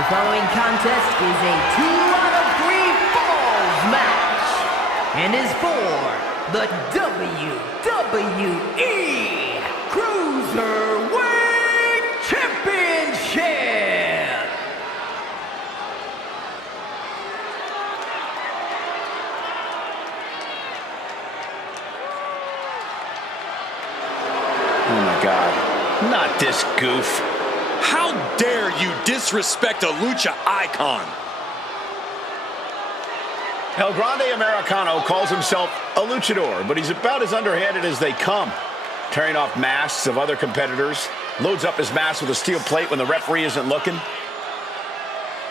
The following contest is a 2-out-of-3 falls match and is for the WWE Cruiserweight Championship. Oh my God, not this goof. How dare you disrespect a lucha icon? El Grande Americano calls himself a luchador, but he's about as underhanded as they come. Tearing off masks of other competitors, loads up his mask with a steel plate when the referee isn't looking.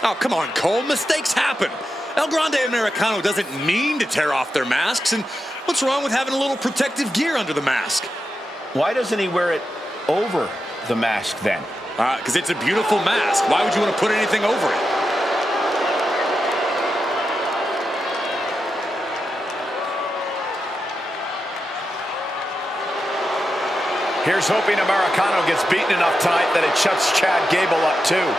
Oh, come on, Cole. Mistakes happen. El Grande Americano doesn't mean to tear off their masks, and what's wrong with having a little protective gear under the mask? Why doesn't he wear it over the mask then? Because it's a beautiful mask. Why would you want to put anything over it? Here's hoping Americano gets beaten enough tonight that it shuts Chad Gable up too.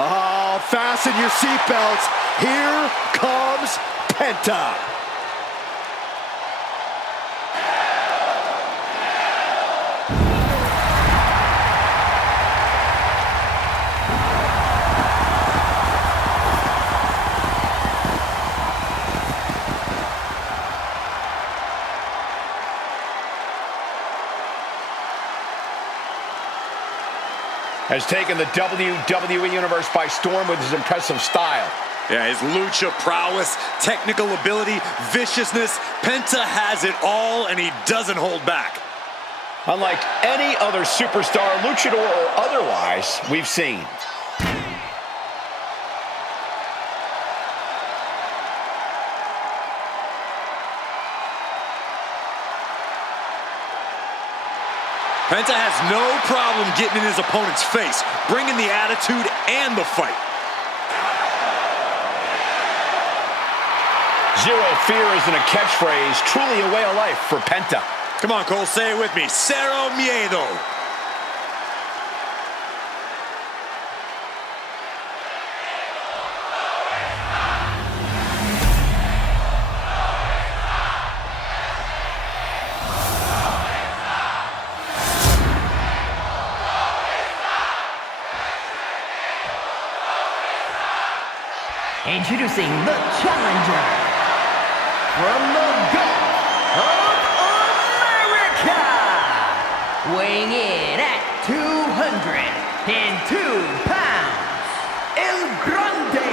Oh, fasten your seatbelts. Here comes Penta. Has taken the WWE Universe by storm with his impressive style. Yeah, his lucha prowess, technical ability, viciousness. Penta has it all, and he doesn't hold back. Unlike any other superstar, luchador or otherwise, we've seen. Penta has no problem getting in his opponent's face, bringing the attitude and the fight. Zero fear isn't a catchphrase, truly a way of life for Penta. Come on, Cole, say it with me. Cero miedo. Introducing the challenger from the Gulf of America, weighing in at 202 pounds, El Grande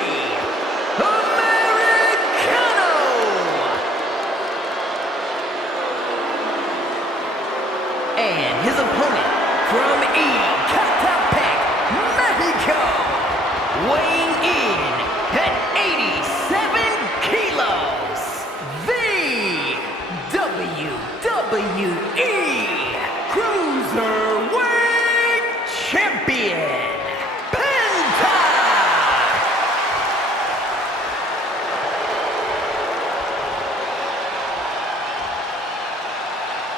Americano. And his opponent from Ecatepec, Mexico, weighing in at 87 kilos, the WWE Cruiserweight Champion, Penta!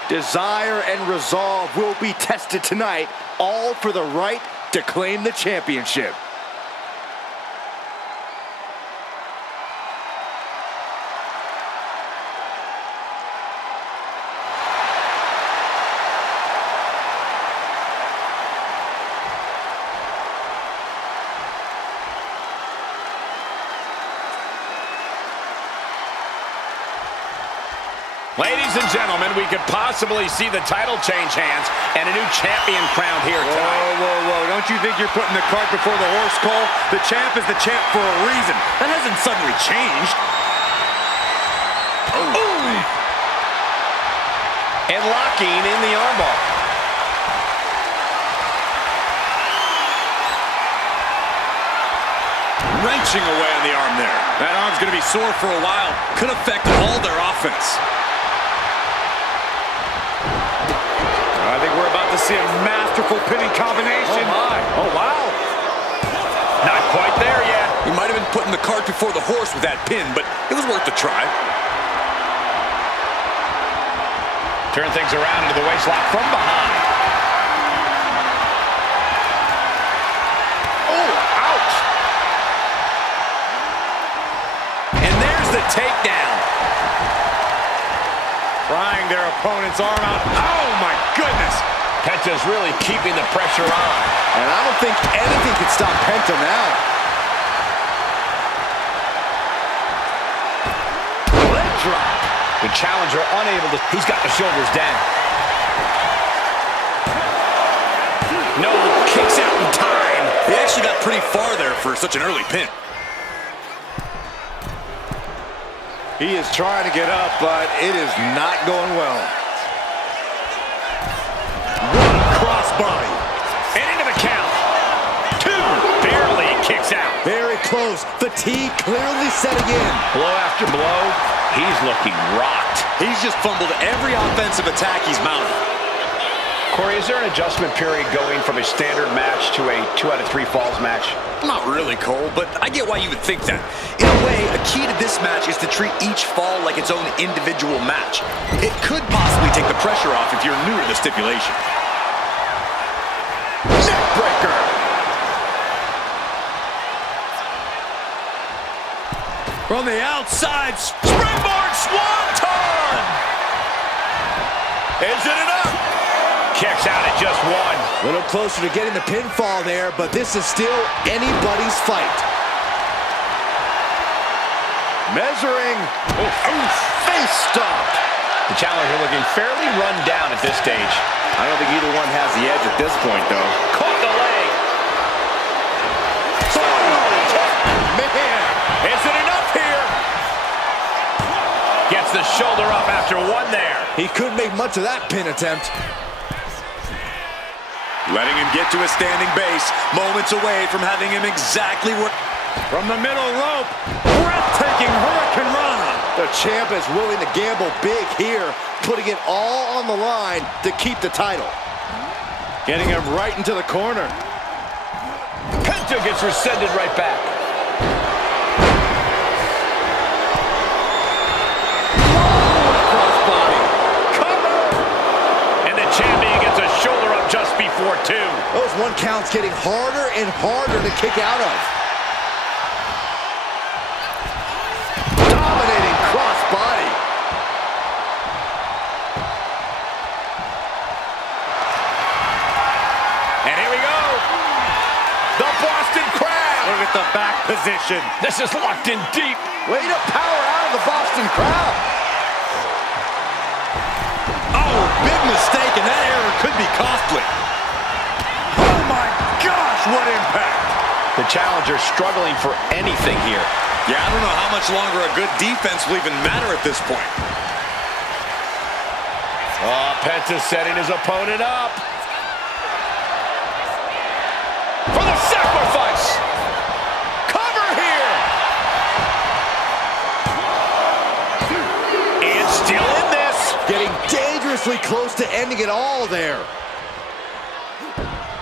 Desire and resolve will be tested tonight, all for the right to claim the championship. Ladies and gentlemen, we could possibly see the title change hands and a new champion crowned here tonight. Whoa. Don't you think you're putting the cart before the horse, Cole? The champ is the champ for a reason. That hasn't suddenly changed. Ooh. And locking in the armbar. Wrenching away on the arm there. That arm's going to be sore for a while. Could affect all their offense. I think we're about to see a masterful pinning combination. Oh, my. Oh, wow. Not quite there yet. He might have been putting the cart before the horse with that pin, but it was worth a try. Turn things around into the waistlock from behind. Oh, ouch. And there's the takedown. Prying their opponent's arm out. Oh, my goodness. Penta's really keeping the pressure on. And I don't think anything can stop Penta now. Leg drop. The challenger unable to... He's got the shoulders down. No, kicks out in time. He actually got pretty far there for such an early pin. He is trying to get up, but it is not going well. One crossbody. And into the count. Two. Barely kicks out. Very close. Fatigue clearly setting in. Blow after blow. He's looking rocked. He's just fumbled every offensive attack he's mounted. Corey, is there an adjustment period going from a standard match to a 2 out of 3 falls match? Not really, Cole, but I get why you would think that. In a way, a key to this match is to treat each fall like its own individual match. It could possibly take the pressure off if you're new to the stipulation. Neckbreaker. From the outside, springboard swanton! Is it enough? Kicks out at just one. A little closer to getting the pinfall there, but this is still anybody's fight. Measuring. Oof. Face stomped. The challenger looking fairly run down at this stage. I don't think either one has the edge at this point, though. Caught the leg. Man, Is it enough here? Gets the shoulder up after one there. he couldn't make much of that pin attempt. Letting him get to a standing base, moments away from having him exactly where... From the middle rope, breathtaking Hurricane Rana. The champ is willing to gamble big here, putting it all on the line to keep the title. Getting him right into the corner. Penta gets rescinded right back. Crossbody. Cover! And the champion gets a shoulder up just before 2. Those 1 counts getting harder and harder to kick out of. Dominating crossbody. And here we go. The Boston Crab. Look at the back position. This is locked in deep. Way to power out of the Boston Crab. Oh, big mistake, and that error could be costly. Oh my gosh, what impact. The challenger struggling for anything here. Yeah, I don't know how much longer a good defense will even matter at this point. Oh, Penta setting his opponent up. For the sacrifice. Cover here. And still in this. Getting dangerously close to ending it all there.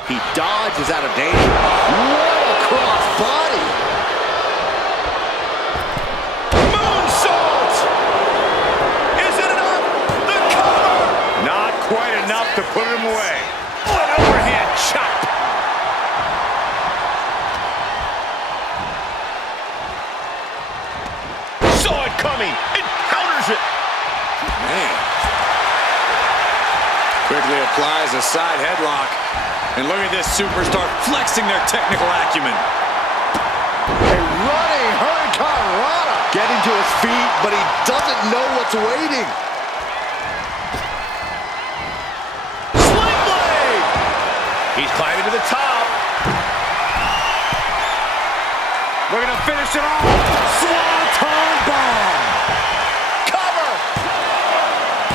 He dodges out of danger. What a cross body. Moonsault. Is it enough? The cover. Not quite enough to put him away. What overhand chop. Saw it coming. It counters it. Man. Quickly applies a side headlock. And look at this superstar flexing their technical acumen. A running Hurricane Rana. Getting to his feet, but he doesn't know what's waiting. Sling blade. He's climbing to the top. We're going to finish it off. Swanton bomb. Cover.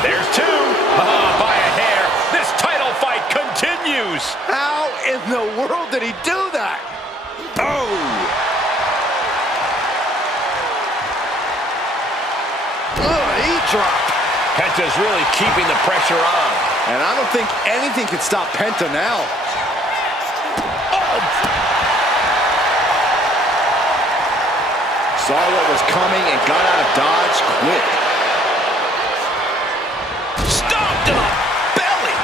There's 2. By a hair. This title fight continues. How in the world did he do that? Oh! Ugh, he dropped. Penta's really keeping the pressure on. And I don't think anything can stop Penta now. Saw what was coming and got out of dodge quick. Stomped to the belly.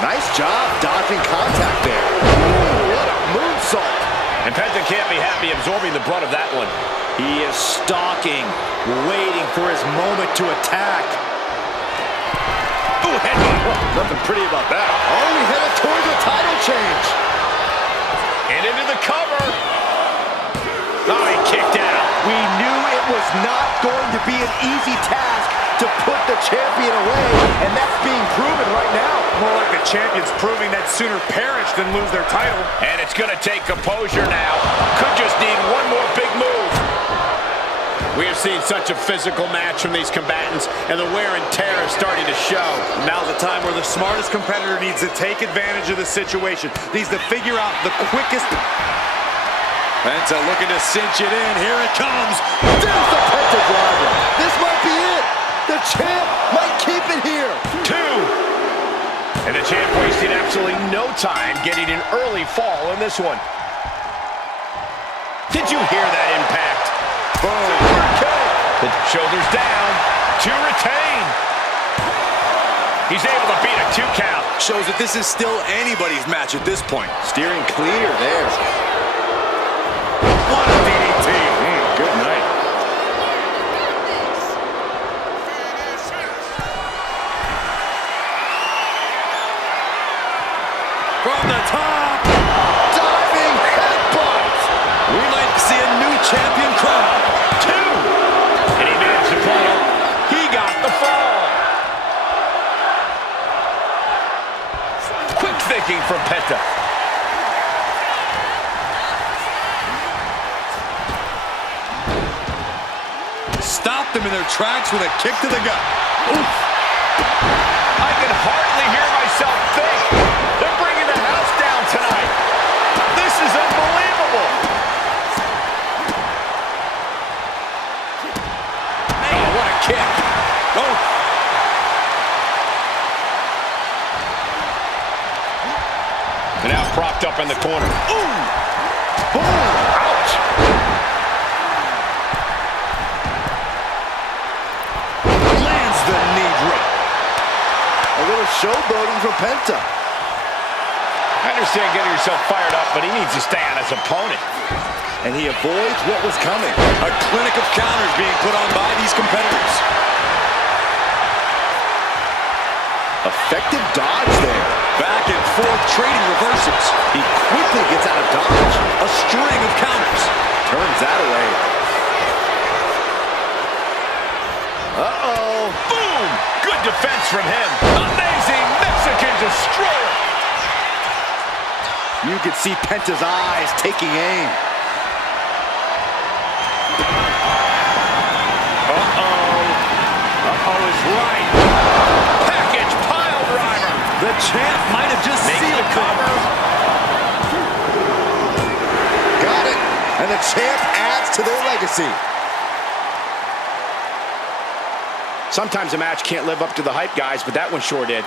Nice job dodging contact there. Ooh, what a moonsault. And Penta can't be happy absorbing the brunt of that one. He is stalking, waiting for his moment to attack. Ooh, headbutt. Nothing pretty about that. Oh, we headed towards a title change. And into the cover. Oh, he kicked out. We knew it was not going to be an easy task to put the champion away, and that's being proven right now. More like the champion's proving that sooner perish than lose their title. And it's going to take composure now. Could just need one more big move. We have seen such a physical match from these combatants, and the wear and tear is starting to show. Now's the time where the smartest competitor needs to take advantage of the situation. Needs to figure out the quickest. Penta looking to cinch it in. Here it comes. There's the Penta driver. This might be it. The champ might keep it here. 2. And the champ wasted absolutely no time getting an early fall in this one. Did you hear that impact? Boom. The shoulders down to retain. He's able to beat a 2 count. Shows that this is still anybody's match at this point. Steering clear there. What a DDT. Good night. From the top. Diving headbutt. We might see a new champion crowned. 2. And he managed to pull it off. He got the fall. Quick thinking from Penta. Stopped them in their tracks with a kick to the gut. Oof. I can hardly hear myself think. They're bringing the house down tonight. This is unbelievable. Oh, what a kick. Oh. And now propped up in the corner. Ooh. Boom. Ouch. Lands the knee drop. A little showboating from Penta. I understand getting yourself fired up, but he needs to stay on his opponent. And he avoids what was coming. A clinic of counters being put on by these competitors. Effective dodge there. Back and forth trading reversals. He quickly gets out of dodge. A string of counters. Turns that away. Uh-oh. Boom! Good defense from him. Amazing Mexican destroyer. You could see Penta's eyes taking aim. Uh-oh is right. Package pile driver. The champ might have just Makes sealed the cover. Got it. And the champ adds to their legacy. Sometimes a match can't live up to the hype, guys, but that one sure did.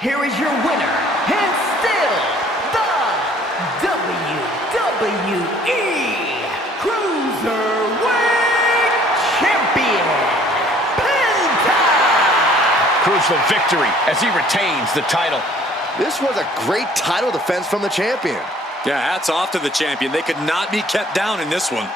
here is your winner, and still the WWE Cruiserweight Champion, Penta! Crucial victory as he retains the title. This was a great title defense from the champion. Yeah, hats off to the champion. They could not be kept down in this one.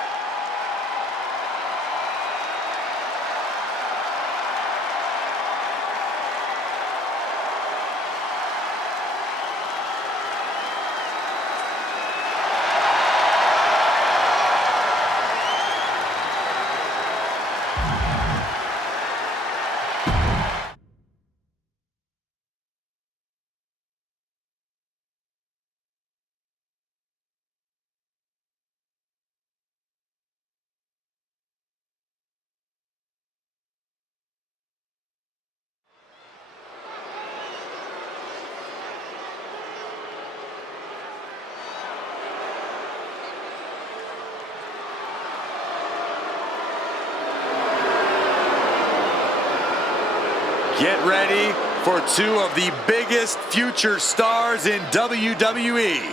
Get ready for two of the biggest future stars in WWE.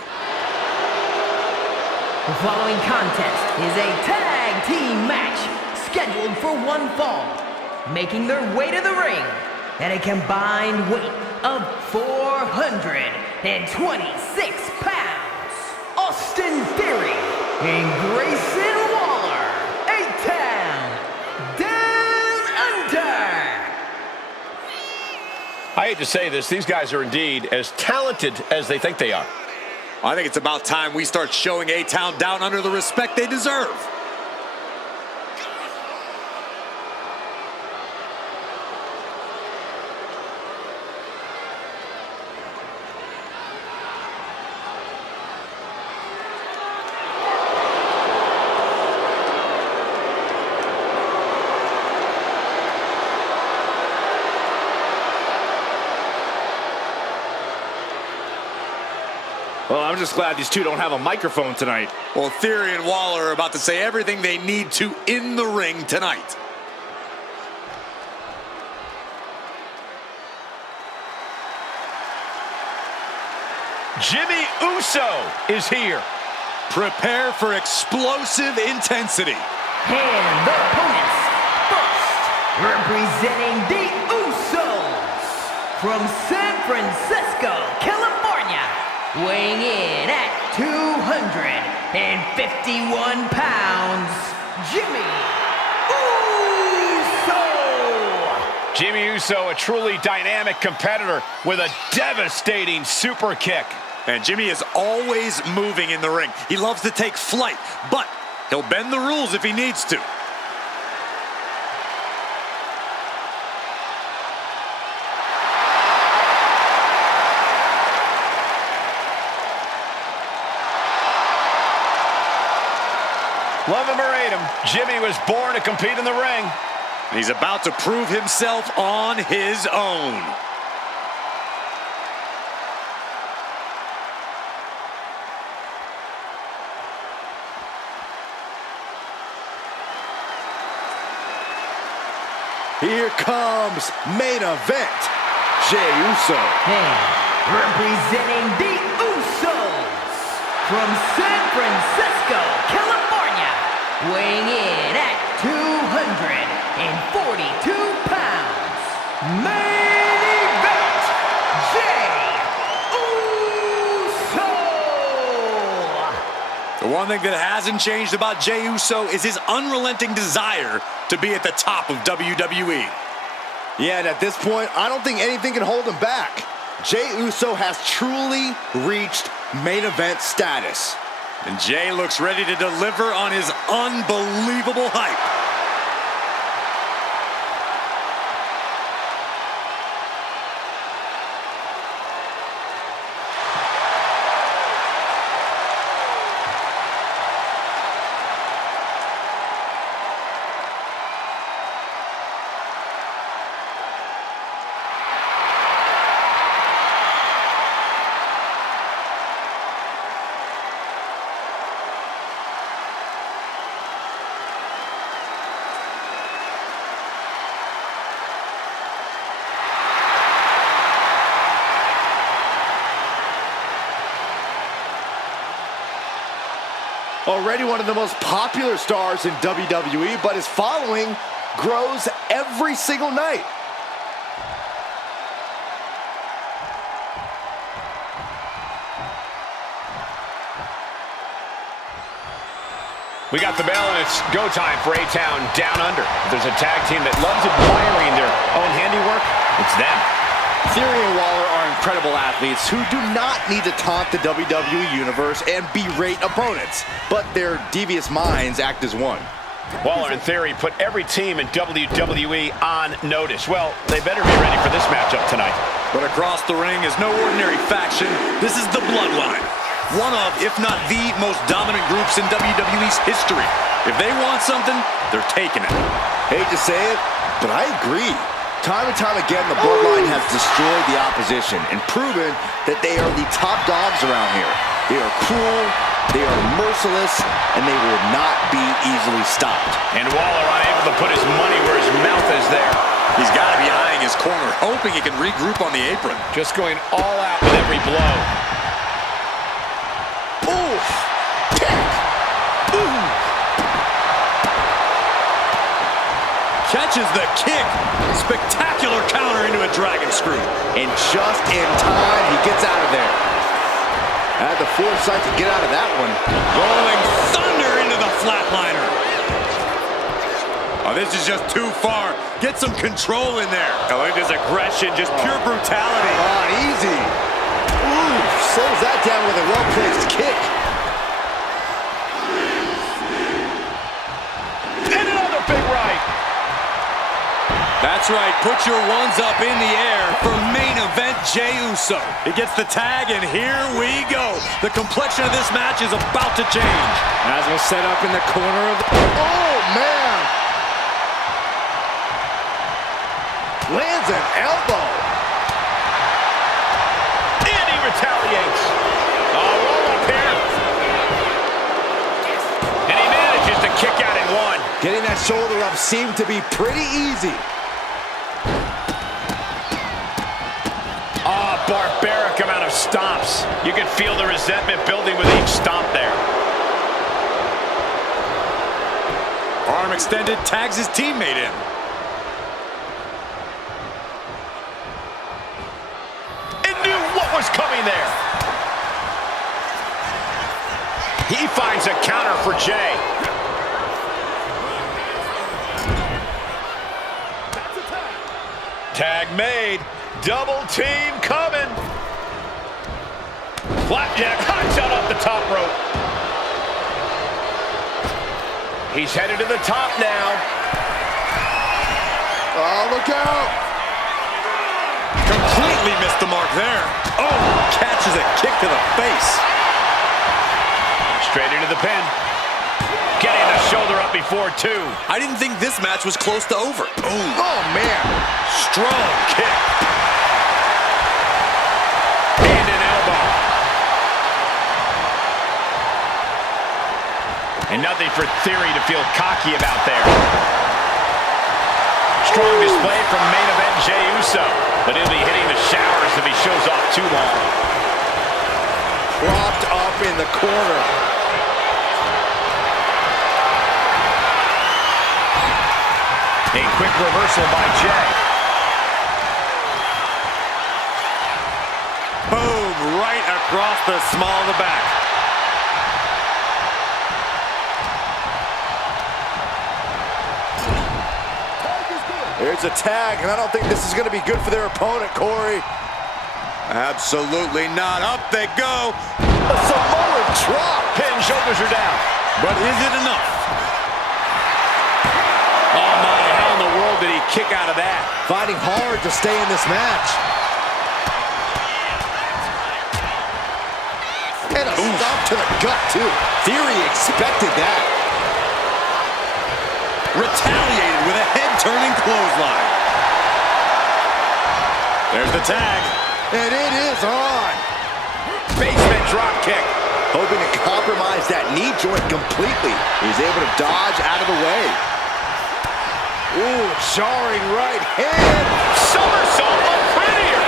The following contest is a tag team match scheduled for one fall, making their way to the ring at a combined weight of 426 pounds. Austin Theory and Grayson Waller, A-Town Down Under. I hate to say this, these guys are indeed as talented as they think they are. I think it's about time we start showing A-Town Down Under the respect they deserve. Well, I'm just glad these two don't have a microphone tonight. Well, Theory and Waller are about to say everything they need to in the ring tonight. Jimmy Uso is here. Prepare for explosive intensity. And the opponents, first, representing the Usos from San Francisco, California, weighing in at 251 pounds, Jimmy Uso! Jimmy Uso, a truly dynamic competitor with a devastating super kick. And Jimmy is always moving in the ring. He loves to take flight, but he'll bend the rules if he needs to. Love him or hate him, Jimmy was born to compete in the ring. And he's about to prove himself on his own. Here comes main event, Jey Uso. And representing the Usos from San Francisco, California, weighing in at 242 pounds, main event, Jey Uso! The one thing that hasn't changed about Jey Uso is his unrelenting desire to be at the top of WWE. Yeah, and at this point, I don't think anything can hold him back. Jey Uso has truly reached main event status. And Jey looks ready to deliver on his unbelievable hype. Already one of the most popular stars in WWE, but his following grows every single night. We got the bell, and it's go time for A-Town Down Under. If there's a tag team that loves admiring their own handiwork, it's them. Theory and Waller are incredible athletes who do not need to taunt the WWE Universe and berate opponents, but their devious minds act as one. Waller and Theory put every team in WWE on notice. Well, they better be ready for this matchup tonight. But across the ring is no ordinary faction. This is the Bloodline. One of, if not the most dominant groups in WWE's history. If they want something, they're taking it. Hate to say it, but I agree. Time and time again, the Bloodline has destroyed the opposition and proven that they are the top dogs around here. They are cruel, they are merciless, and they will not be easily stopped. And Waller unable to put his money where his mouth is there. He's got to be eyeing his corner, hoping he can regroup on the apron. Just going all out with every blow. Oof! Kick! Ooh! Catches the kick. Spectacular counter into a dragon screw. And just in time, he gets out of there. Had the foresight to get out of that one. Rolling thunder into the flatliner. Oh, this is just too far. Get some control in there. I like this aggression, just pure brutality. Easy. Ooh, slows that down with a well-placed kick. And another big right. That's right, put your ones up in the air for main event Jey Uso. He gets the tag, and here we go. The complexion of this match is about to change. Magnum set up in the corner of the... Oh, man. Lands an elbow. And he retaliates. Oh, roll up here. And he manages to kick out in one. Getting that shoulder up seemed to be pretty easy. Barbaric amount of stomps. You can feel the resentment building with each stomp there. Arm extended, tags his teammate in. And knew what was coming there. He finds a counter for Jey. Tag made. Double team coming. Flapjack hunts out off the top rope. He's headed to the top now. Oh, look out. Completely missed the mark there. Oh, catches a kick to the face. Straight into the pin. Getting the shoulder up before two. I didn't think this match was close to over. Oh, man. Strong kick. And an elbow. And nothing for Theory to feel cocky about there. Strong display from main event Jey Uso. But he'll be hitting the showers if he shows off too long. Propped up in the corner. A quick reversal by Jey. Boom, right across the small of the back. There's a tag, and I don't think this is going to be good for their opponent, Corey. Absolutely not. Up they go. A Samoan drop. Pin, shoulders are down. But is it enough? Oh my, how in the world did he kick out of that? Fighting hard to stay in this match. And a stomp to the gut, too. Theory expected that. Retaliated with a head-turning clothesline. There's the tag. And it is on. Basement drop kick. Hoping to compromise that knee joint completely. He's able to dodge out of the way. Ooh, jarring right hand. Somersault, look prettier.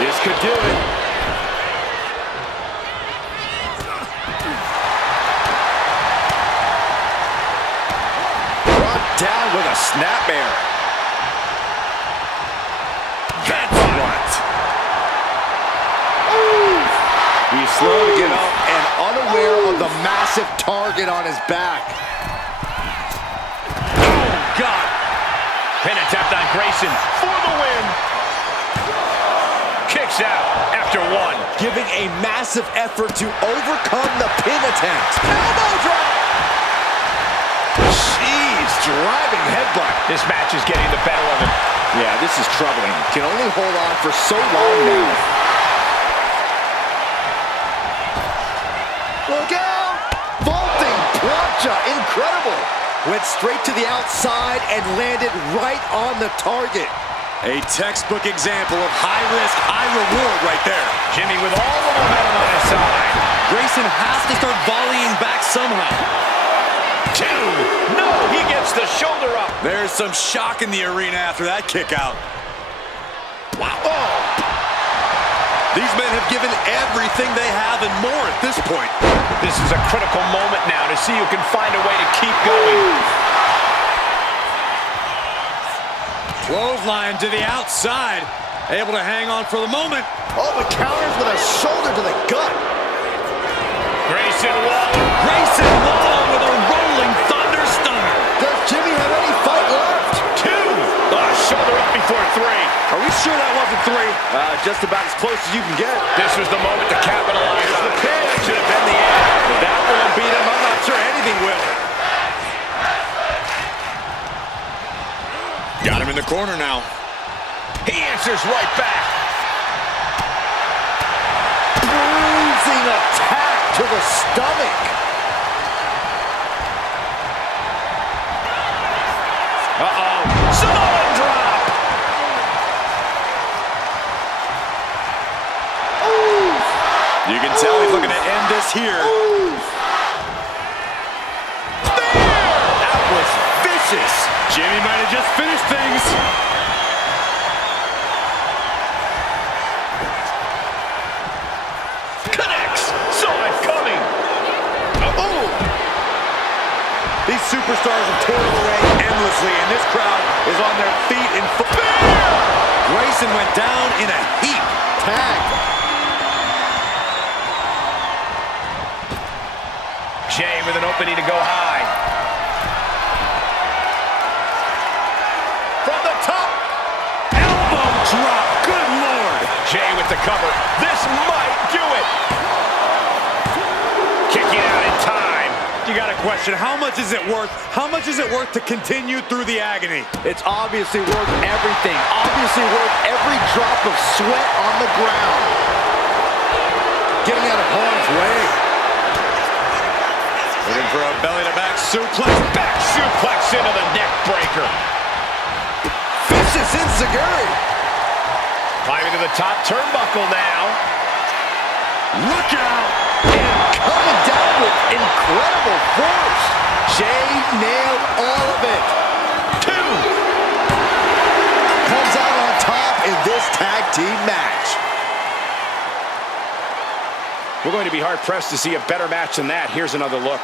This could do it. That's what. He's slow to get up and unaware of the massive target on his back. Oh, God. Pin attempt on Grayson for the win. Kicks out after one. Giving a massive effort to overcome the pin attempt. Elbow drop! Jeez, driving headbutt. This match is getting the better of him. Yeah, this is troubling. Can only hold on for so long now. Look out! Vaulting plancha, incredible. Went straight to the outside and landed right on the target. A textbook example of high risk, high reward right there. Jimmy with all the momentum on his side. Grayson has to start volleying back somehow. 2. No, he gets the shoulder up. There's some shock in the arena after that kick out. Wow. Oh. These men have given everything they have and more at this point. This is a critical moment now to see who can find a way to keep going. Clothesline to the outside. Able to hang on for the moment. Oh, the counters with a shoulder to the gut. Grayson Waller. Grayson Waller with a rolling thunder stunner. Does Jimmy have any fight left? 2. Shoulder up before 3. Are we sure that wasn't 3? Just about as close as you can get. This was the moment to capitalize on. The pin. Should have been the end. If that won't beat him, I'm not sure anything will. Got him in the corner now. He answers right back. Bruising attack to the stomach. Uh-oh. Samoan drop. You can tell he's looking to end this here. That was vicious. Jimmy might have just finished things. Connects. Saw it coming. Oh. These superstars have torn the ring endlessly, and this crowd is on their feet in full. Grayson went down in a heap. Tag. Jay with an opening to go high. From the top. Elbow drop. Good Lord. Jay with the cover. This might do it. Kicking out in time. You got a question. How much is it worth? How much is it worth to continue through the agony? It's obviously worth everything. Obviously worth every drop of sweat on the ground. Getting out of harm's way. Looking for a belly-to-back suplex. Back suplex into the neck breaker. Vicious enziguri. Climbing to the top turnbuckle now. Look out. And coming down with incredible force. Jay nailed all of it. 2. Comes out on top in this tag team match. We're going to be hard-pressed to see a better match than that. Here's another look.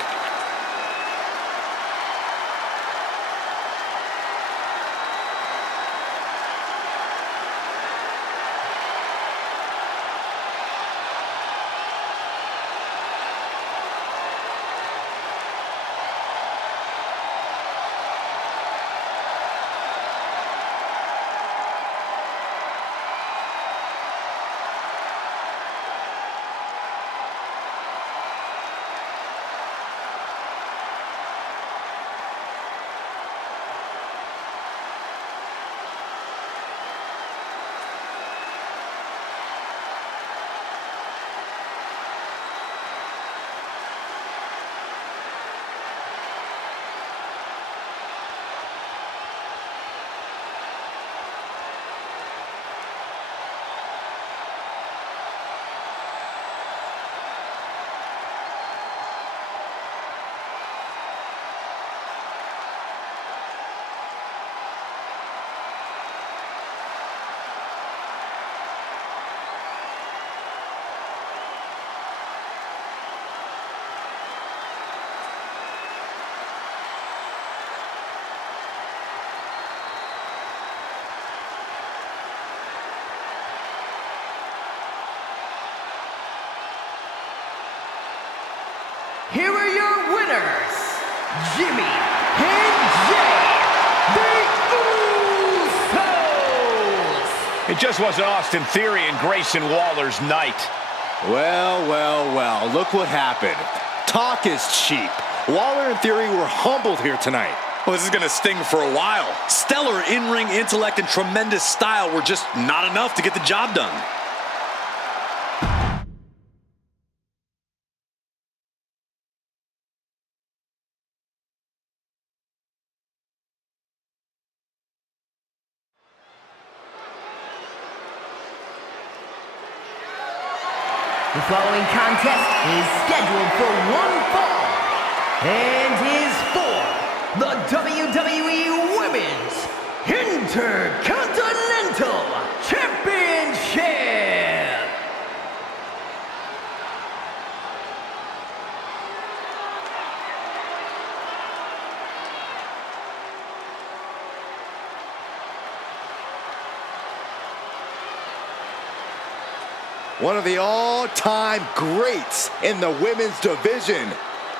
here are your winners, Jimmy and Jay, the Usos! It just wasn't Austin Theory and Grayson Waller's night. Well, well, well, look what happened. Talk is cheap. Waller and Theory were humbled here tonight. Well, this is going to sting for a while. Stellar in-ring intellect and tremendous style were just not enough to get the job done. The following contest is scheduled for one fall and is for the WWE Women's Intercontinental Championship. One of the all-time greats in the women's division,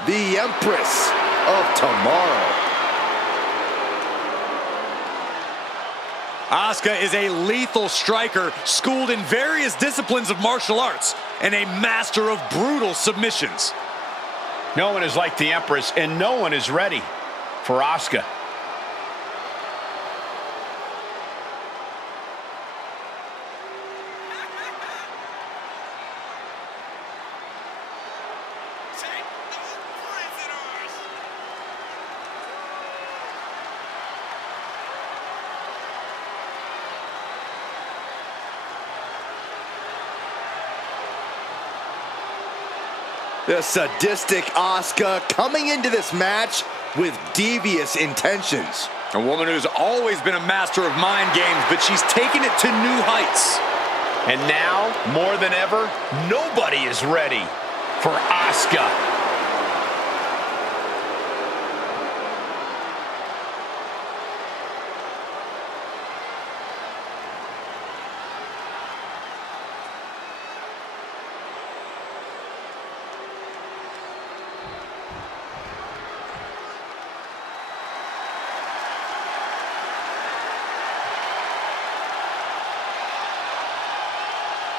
the Empress of Tomorrow. Asuka is a lethal striker, schooled in various disciplines of martial arts, and a master of brutal submissions. No one is like the Empress, and no one is ready for Asuka. The sadistic Asuka coming into this match with devious intentions. A woman who's always been a master of mind games, but she's taken it to new heights. And now, more than ever, nobody is ready for Asuka.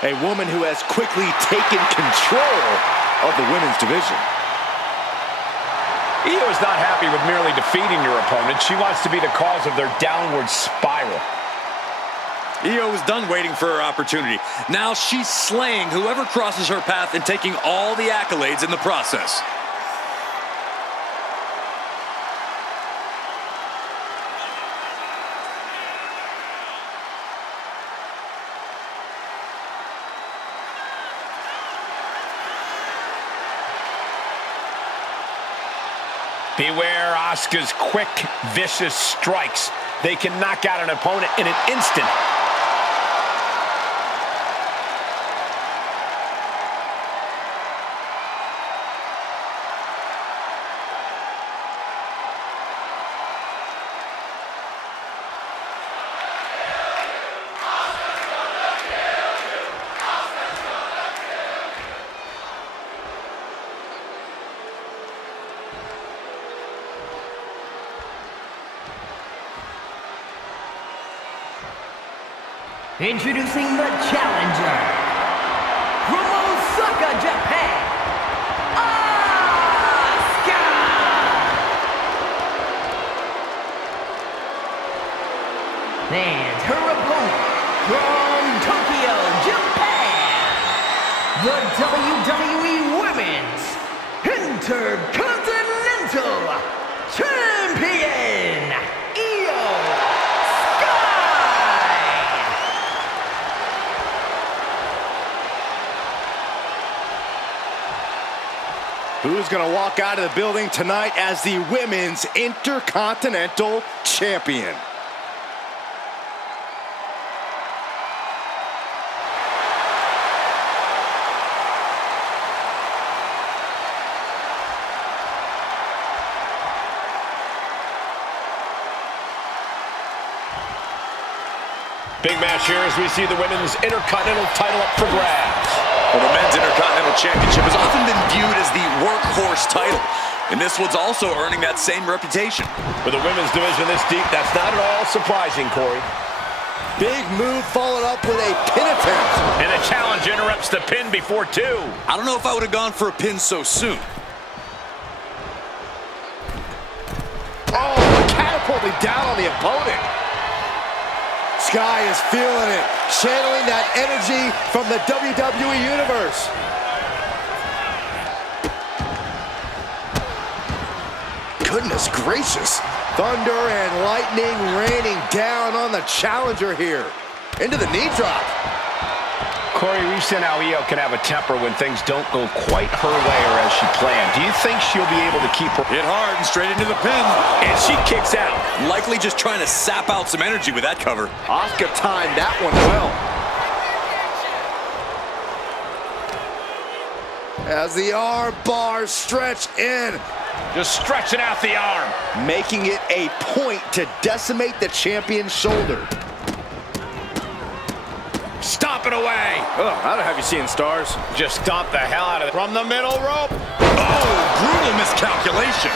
A woman who has quickly taken control of the women's division. Io is not happy with merely defeating your opponent. She wants to be the cause of their downward spiral. Io was done waiting for her opportunity. Now she's slaying whoever crosses her path and taking all the accolades in the process. Beware Asuka's quick, vicious strikes. They can knock out an opponent in an instant. Introducing the challenger, from Osaka, Japan, Asuka! And her opponent, from Tokyo, Japan, the WWE Women's Intercontinental Champion, Io Sky! Who's going to walk out of the building tonight as the Women's Intercontinental Champion? Big match here as we see the women's Intercontinental title up for grabs. Well, the men's Intercontinental Championship has often been viewed as the workhorse title, and this one's also earning that same reputation. With the women's division this deep, that's not at all surprising, Corey. Big move followed up with a pin attempt. And the challenge interrupts the pin before two. I don't know if I would have gone for a pin so soon. Oh, catapulting down on the opponent. Sky is feeling it, channeling that energy from the WWE Universe. Goodness gracious. Thunder and lightning raining down on the challenger here. Into the knee drop. Corey, we've seen how Io can have a temper when things don't go quite her way or as she planned. Do you think she'll be able to keep her... Hit hard and straight into the pin. And she kicks out. Likely just trying to sap out some energy with that cover. Asuka timed that one well. As the arm bars stretch in. Just stretching out the arm. Making it a point to decimate the champion's shoulder. Stomp it away. Oh, I don't have you seeing stars. Just stomp the hell out of it. From the middle rope. Oh, brutal miscalculation.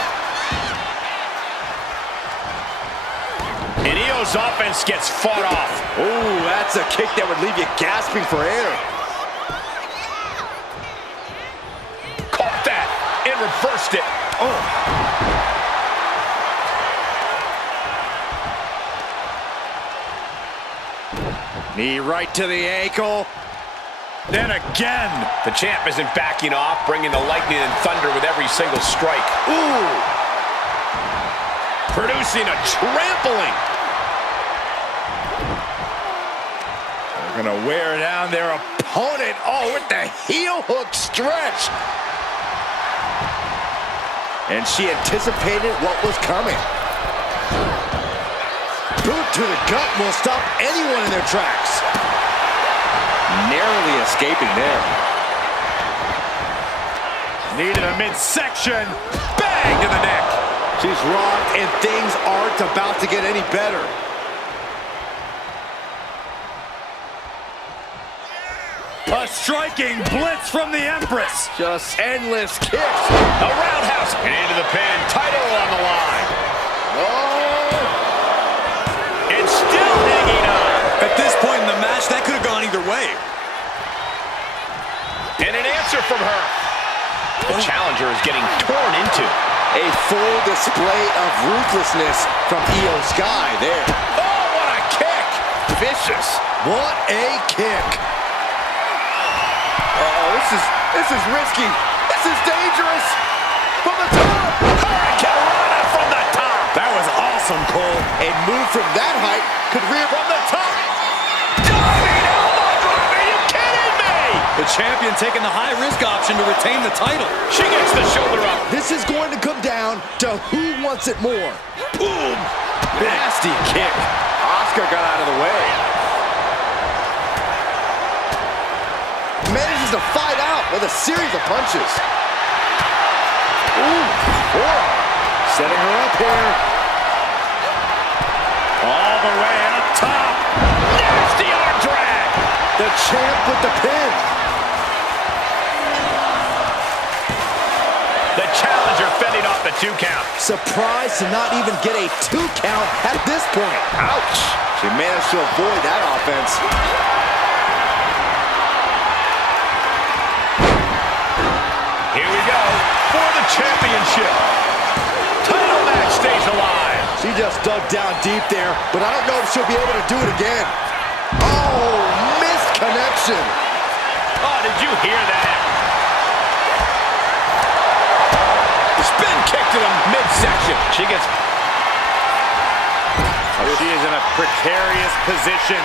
And Io's offense gets fought off. Oh, that's a kick that would leave you gasping for air. Caught that and reversed it. Oh. Knee right to the ankle. Then again. The champ isn't backing off, bringing the lightning and thunder with every single strike. Ooh. Producing a trampling. They're gonna wear down their opponent. Oh, with the heel hook stretch. And she anticipated what was coming. Boot to the gut will stop anyone in their tracks. Narrowly escaping there. Knee to the midsection. Bang to the neck. She's rocked and things aren't about to get any better. A striking blitz from the Empress. Just endless kicks. A roundhouse and into the pin. Title on the line. Oh! And still hanging on. At this point in the match, that could have gone either way. And an answer from her. The challenger is getting torn into. A full display of ruthlessness from Io Sky there. Oh, what a kick. Vicious. What a kick. Uh-oh, this is risky. This is dangerous. From the top. Hurricane Rana from the top. That was awesome, Cole. A move from that height could rear From the top. Diving elbow drop. Are you kidding me? The champion taking the high-risk option to retain the title. She gets the shoulder up. This is going to come down to who wants it more. Boom. Nasty kick. Asuka got out of the way. Manages to fight out with a series of punches. Ooh, forearm. Setting her up here. All the way up top. Nasty arm drag. The champ with the pin. The challenger fending off the 2 count. Surprised to not even get a 2 count at this point. Ouch. She managed to avoid that offense. Here we go for the championship. Title match stays alive. She just dug down deep there, but I don't know if she'll be able to do it again. Oh, missed connection. Oh, did you hear that? Spin kick to the midsection. She gets... She is in a precarious position.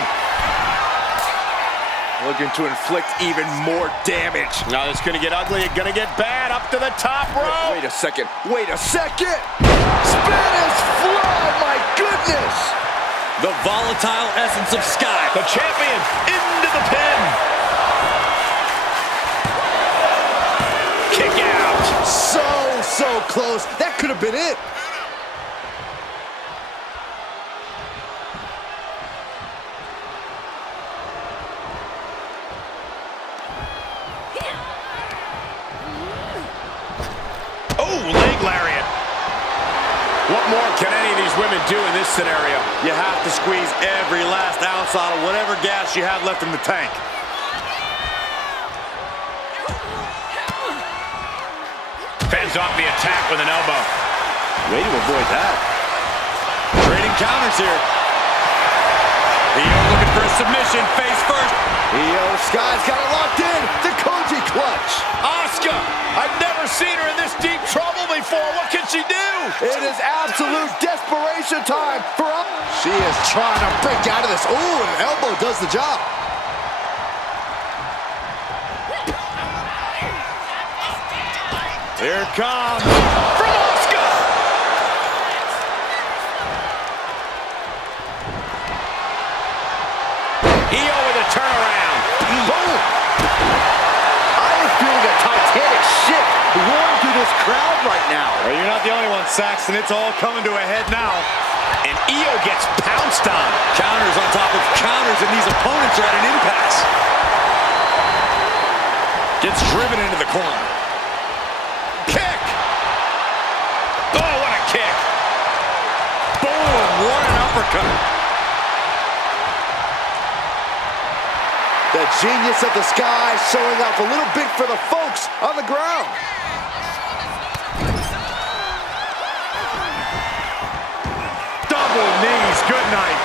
Looking to inflict even more damage. Now it's going to get ugly. It's going to get bad. Up to the top rope. Wait a second. Wait a second. Spanish fly. My goodness. The volatile essence of Sky. The champion into the pin. Kick out. So close. That could have been it. women do in this scenario? You have to squeeze every last ounce out of whatever gas you have left in the tank. Fends off the attack with an elbow. Way to avoid that. Trading counters here. Io looking for a submission, face first. Io Sky's got it locked in. The Koji clutch. Asuka, I've never seen her in this deep trouble before. What can she do? It is absolute desperation time for us. She is trying to break out of this. Ooh, an elbow does the job. Here it comes. From Asuka! Io with a turnaround. Boom! I am feeling a titanic shift roaring through this crowd right now. Well, you're not the only one, Saxton. It's all coming to a head now. And Io gets pounced on. Counters on top of counters, and these opponents are at an impasse. Gets driven into the corner. Kick! Oh, what a kick! Boom! What an uppercut. The genius of the Sky showing off a little bit for the folks on the ground. Double knees, good night.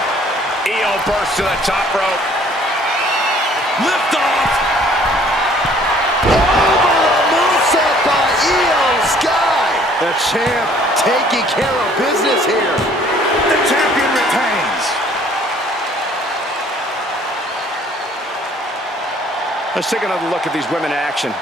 Io bursts to the top rope. Lift off. Over the moonsault by Io Sky. The champ taking care of business here. The champion retains. Let's take another look at these women in action.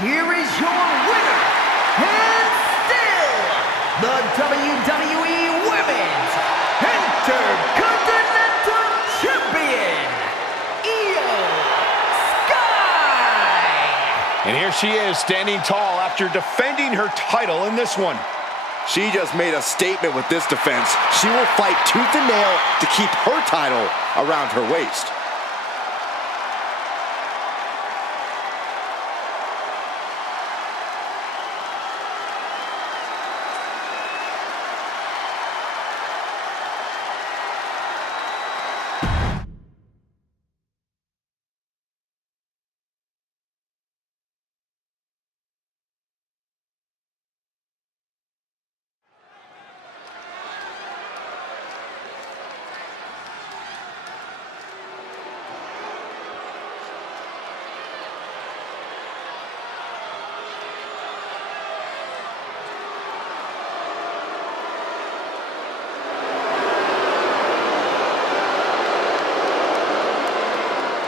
Here is your winner, and still the WWE Women's Intercontinental Champion, Io Sky! And here she is, standing tall after defending her title in this one. She just made a statement with this defense. She will fight tooth and nail to keep her title around her waist.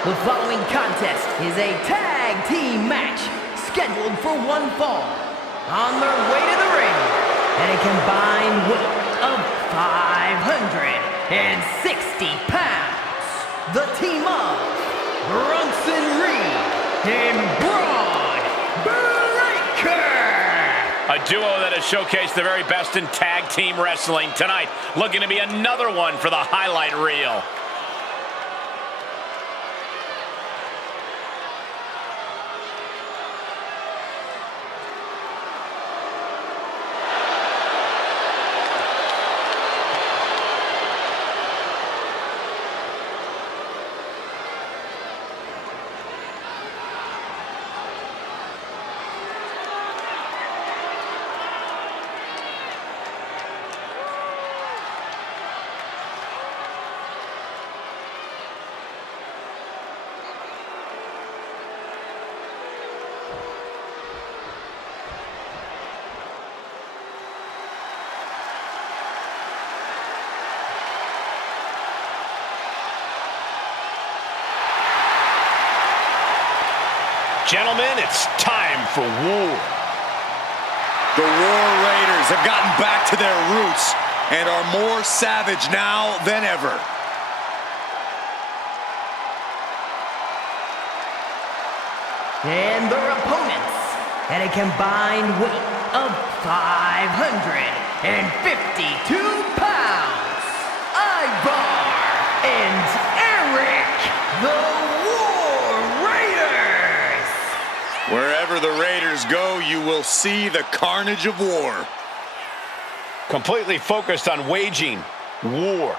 The following contest is a tag team match scheduled for one fall. On their way to the ring, at a combined weight of 560 pounds, the team of Bronson Reed and Braun Breaker. A duo that has showcased the very best in tag team wrestling tonight, looking to be another one for the highlight reel. Gentlemen, it's time for war. The War Raiders have gotten back to their roots and are more savage now than ever. And their opponents at a combined weight of 552 pounds, Ivar and Eric, the War Raiders. Wherever the Raiders go, you will see the carnage of war. Completely focused on waging war.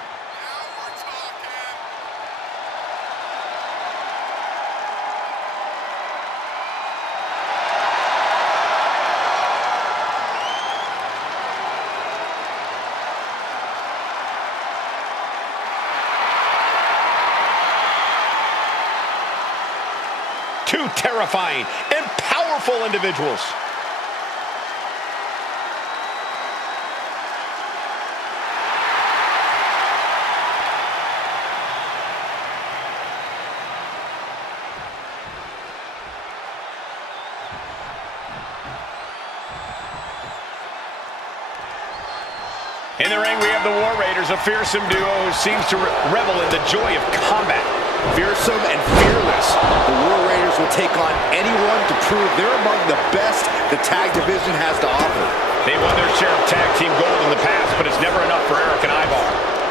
Two terrifying and powerful individuals. In the ring, we have the War Raiders, a fearsome duo who seems to revel in the joy of combat. Fearsome and fearless, the War Raiders will take on anyone to prove they're among the best the tag division has to offer. They've won their share of tag team gold in the past, but it's never enough for Eric and Ivar.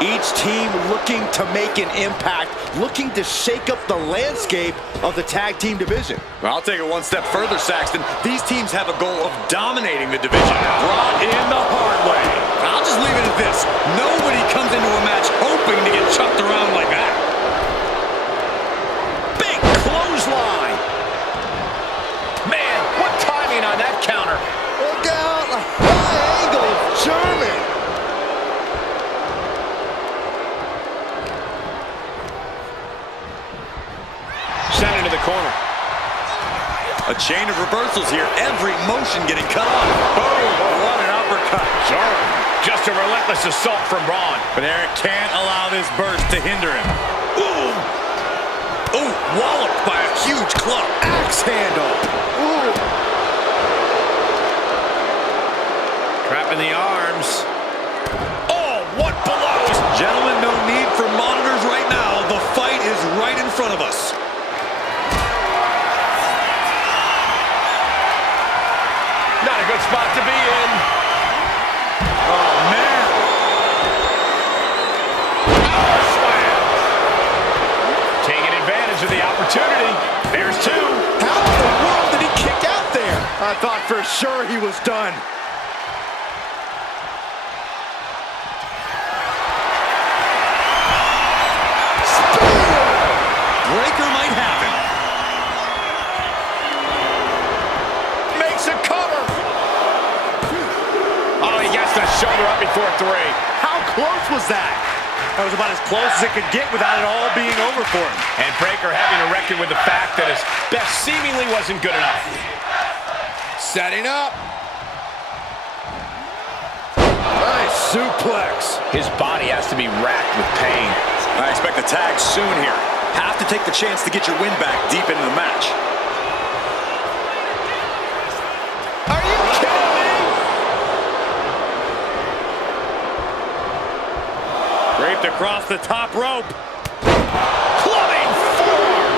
Each team looking to make an impact, looking to shake up the landscape of the tag team division. Well, I'll take it one step further, Saxton. These teams have a goal of dominating the division, brought in the hard way. I'll just leave it at this. Nobody comes into a match hoping to get chucked around like that. Big clothesline. Man, what timing on that counter. Look out, a high angle German. Sent into the corner. A chain of reversals here. Every motion getting cut off. Boom! What an uppercut. Jarring. Just a relentless assault from Braun. But Eric can't allow this burst to hinder him. Ooh! Ooh, walloped by a huge club. Axe handle. Ooh. Trapping the arms. Oh, what blows! Gentlemen, no need for monitors right now. The fight is right in front of us. Not a good spot to be in. Oh, man. Power slam. Taking advantage of the opportunity. There's two. How in the world did he kick out there? I thought for sure he was done. Breaker might happen. Makes a cover. Oh, he gets the shoulder up before three. How close was that? That was about as close as it could get without it all being over for him. And Breaker having to reckon with the fact that his best seemingly wasn't good enough. Setting up. Nice suplex. His body has to be racked with pain. I expect a tag soon here. Have to take the chance to get your win back deep into the match. Are you kidding me? Draped across the top rope. Clubbing forearm.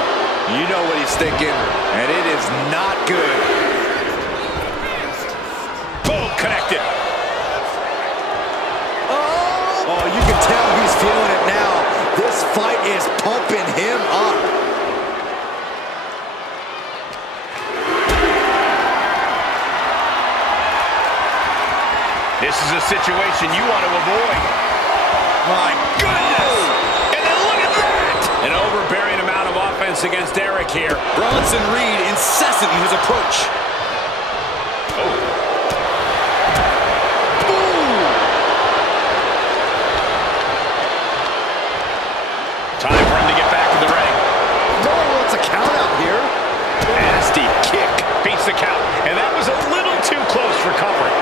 You know what he's thinking, and it is not good. Boom. situation you want to avoid. My goodness! And then look at that! An overbearing amount of offense against Eric here. Bronson Reed incessant in his approach. Time for him to get back to the ring. No one wants a count out here. Nasty kick. Beats the count. And that was a little too close for comfort.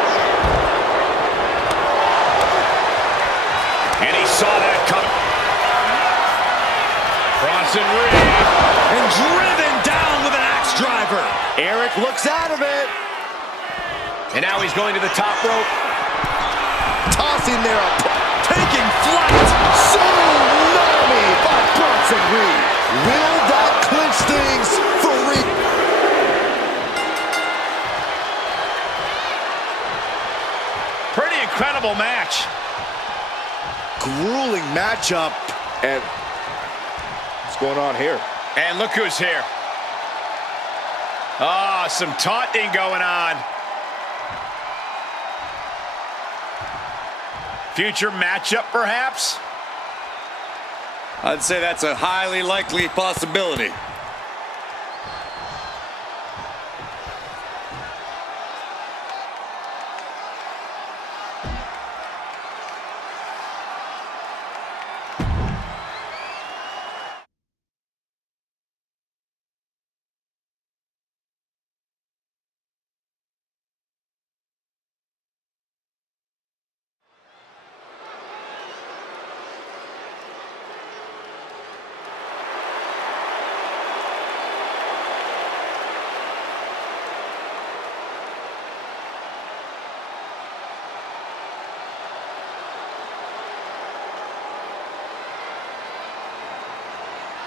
And he saw that coming. Bronson Reed. And driven down with an axe driver. Eric looks out of it. And now he's going to the top rope. Tossing there. Taking flight. Tsunami by Bronson Reed. Will that clinch things for Reed? Pretty incredible match. Grueling matchup. And what's going on here? And look who's here. Ah, some taunting going on. Future matchup, perhaps? I'd say that's a highly likely possibility.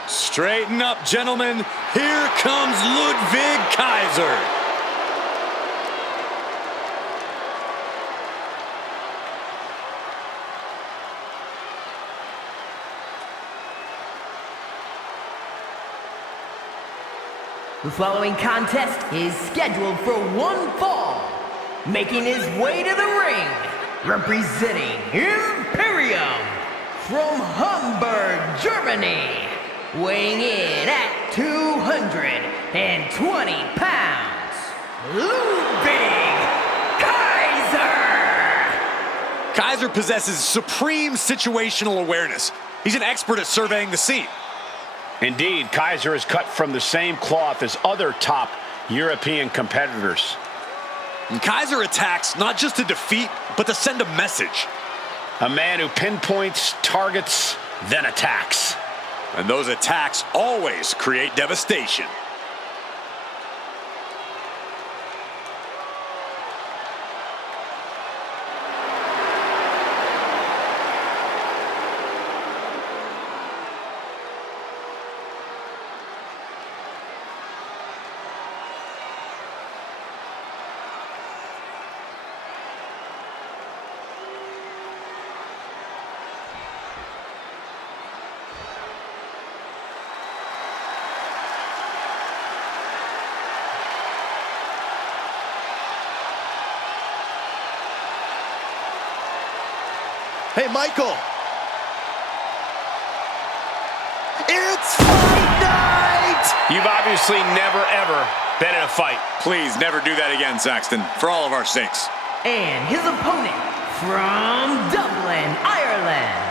Straighten up, gentlemen. Here comes Ludwig Kaiser. The following contest is scheduled for one fall. Making his way to the ring, representing Imperium from Hamburg, Germany. Weighing in at 220 pounds, Ludwig Kaiser! Kaiser possesses supreme situational awareness. He's an expert at surveying the scene. Indeed, Kaiser is cut from the same cloth as other top European competitors. And Kaiser attacks not just to defeat, but to send a message. A man who pinpoints, targets, then attacks. And those attacks always create devastation. Hey, Michael. It's fight night! You've obviously never, ever been in a fight. Please never do that again, Saxton, for all of our sakes. And his opponent from Dublin, Ireland,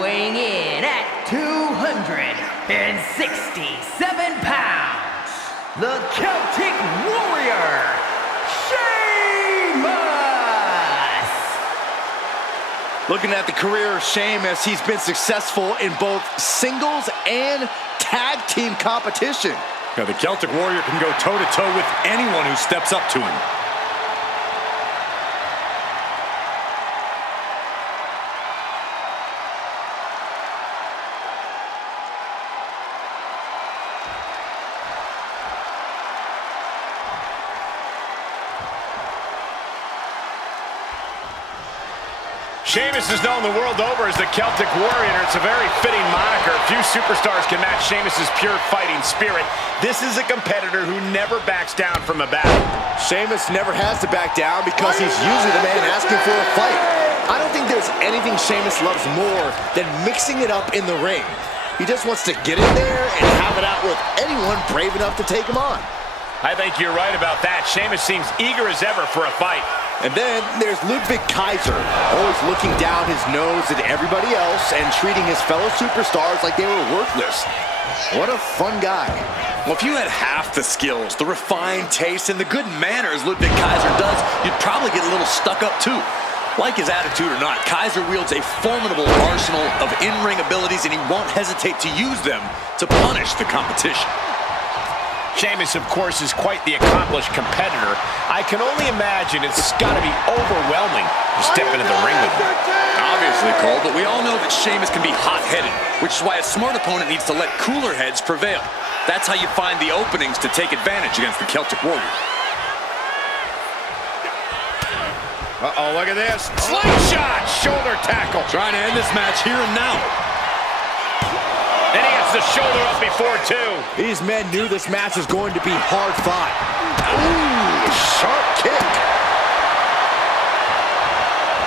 weighing in at 267 pounds, the Celtic Warrior, Sheamus! Looking at the career of Sheamus, he's been successful in both singles and tag team competition. Yeah, the Celtic Warrior can go toe-to-toe with anyone who steps up to him. Sheamus is known the world over as the Celtic Warrior. It's a very fitting moniker. Few superstars can match Sheamus's pure fighting spirit. This is a competitor who never backs down from a battle. Sheamus never has to back down because he's usually the man asking for a fight. I don't think there's anything Sheamus loves more than mixing it up in the ring. He just wants to get in there and have it out with anyone brave enough to take him on. I think you're right about that. Sheamus seems eager as ever for a fight. And then there's Ludwig Kaiser, always looking down his nose at everybody else and treating his fellow superstars like they were worthless. What a fun guy. Well, if you had half the skills, the refined taste, and the good manners Ludwig Kaiser does, you'd probably get a little stuck up too. Like his attitude or not, Kaiser wields a formidable arsenal of in-ring abilities, and he won't hesitate to use them to punish the competition. Sheamus, of course, is quite the accomplished competitor. I can only imagine it's got to be overwhelming to step into the ring with him. Obviously, Cole, but we all know that Sheamus can be hot-headed, which is why a smart opponent needs to let cooler heads prevail. That's how you find the openings to take advantage against the Celtic Warrior. Uh-oh, look at this. Slingshot! Shoulder tackle. Trying to end this match here and now. And he gets the shoulder up before two. These men knew this match was going to be hard-fought. Ooh, sharp kick.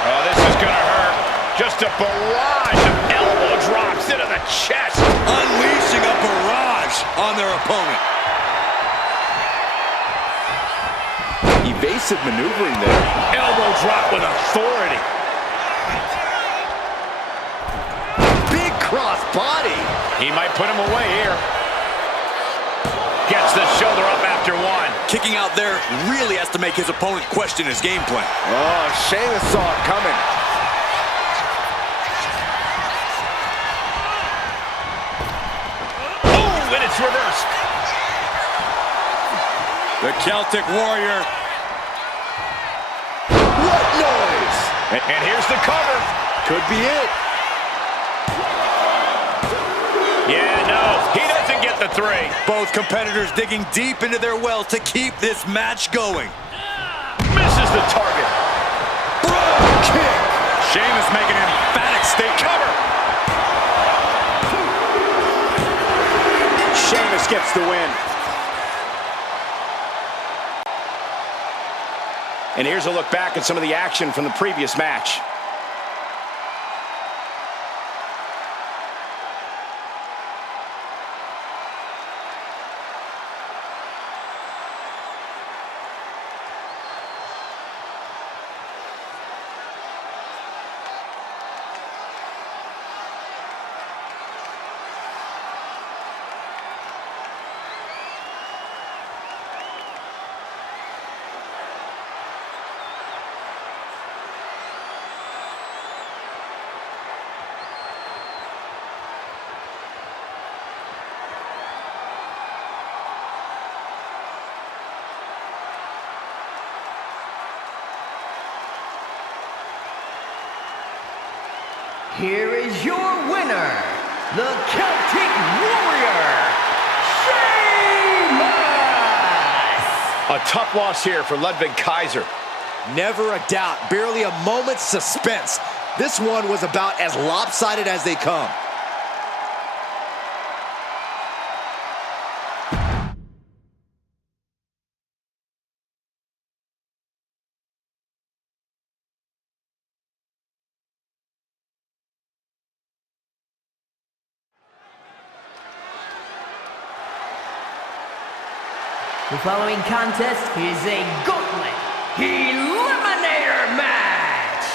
Oh, this is going to hurt. Just a barrage of elbow drops into the chest. Unleashing a barrage on their opponent. Evasive maneuvering there. Elbow drop with authority. Big cross body. He might put him away here. Gets the shoulder up after one. Kicking out there really has to make his opponent question his game plan. Oh, Sheamus saw it coming. Oh, and it's reversed. The Celtic Warrior. What noise? And here's the cover. Could be it. Yeah, no, he doesn't get the three. Both competitors digging deep into their well to keep this match going. Misses the target. Broad kick. Sheamus making an emphatic statement. Cover. Sheamus gets the win. And here's a look back at some of the action from the previous match. Here is your winner, the Celtic Warrior, Sheamus! A tough loss here for Ludwig Kaiser. Never a doubt, barely a moment's suspense. This one was about as lopsided as they come. The following contest is a gauntlet eliminator match.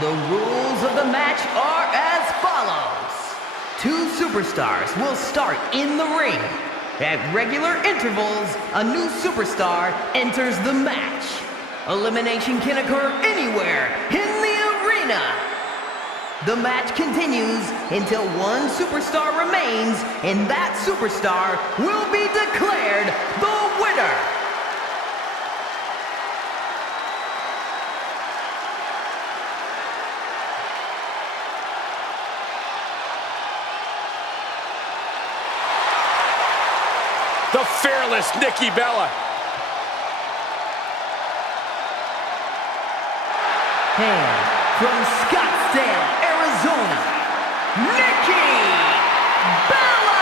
The rules of the match are as follows. 2 superstars will start in the ring. At regular intervals, a new superstar enters the match. Elimination can occur anywhere in the arena. The match continues until one superstar remains, and that superstar will be declared the winner. The fearless Nikki Bella. And from Scottsdale, Arizona, Nikki Bella!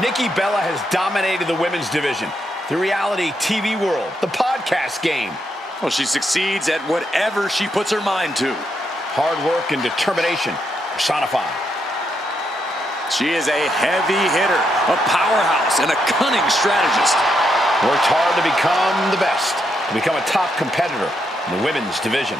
Nikki Bella has dominated the women's division, the reality TV world, the podcast game. Well, she succeeds at whatever she puts her mind to. Hard work and determination personified. She is a heavy hitter, a powerhouse, and a cunning strategist. Worked hard to become the best, to become a top competitor in the women's division.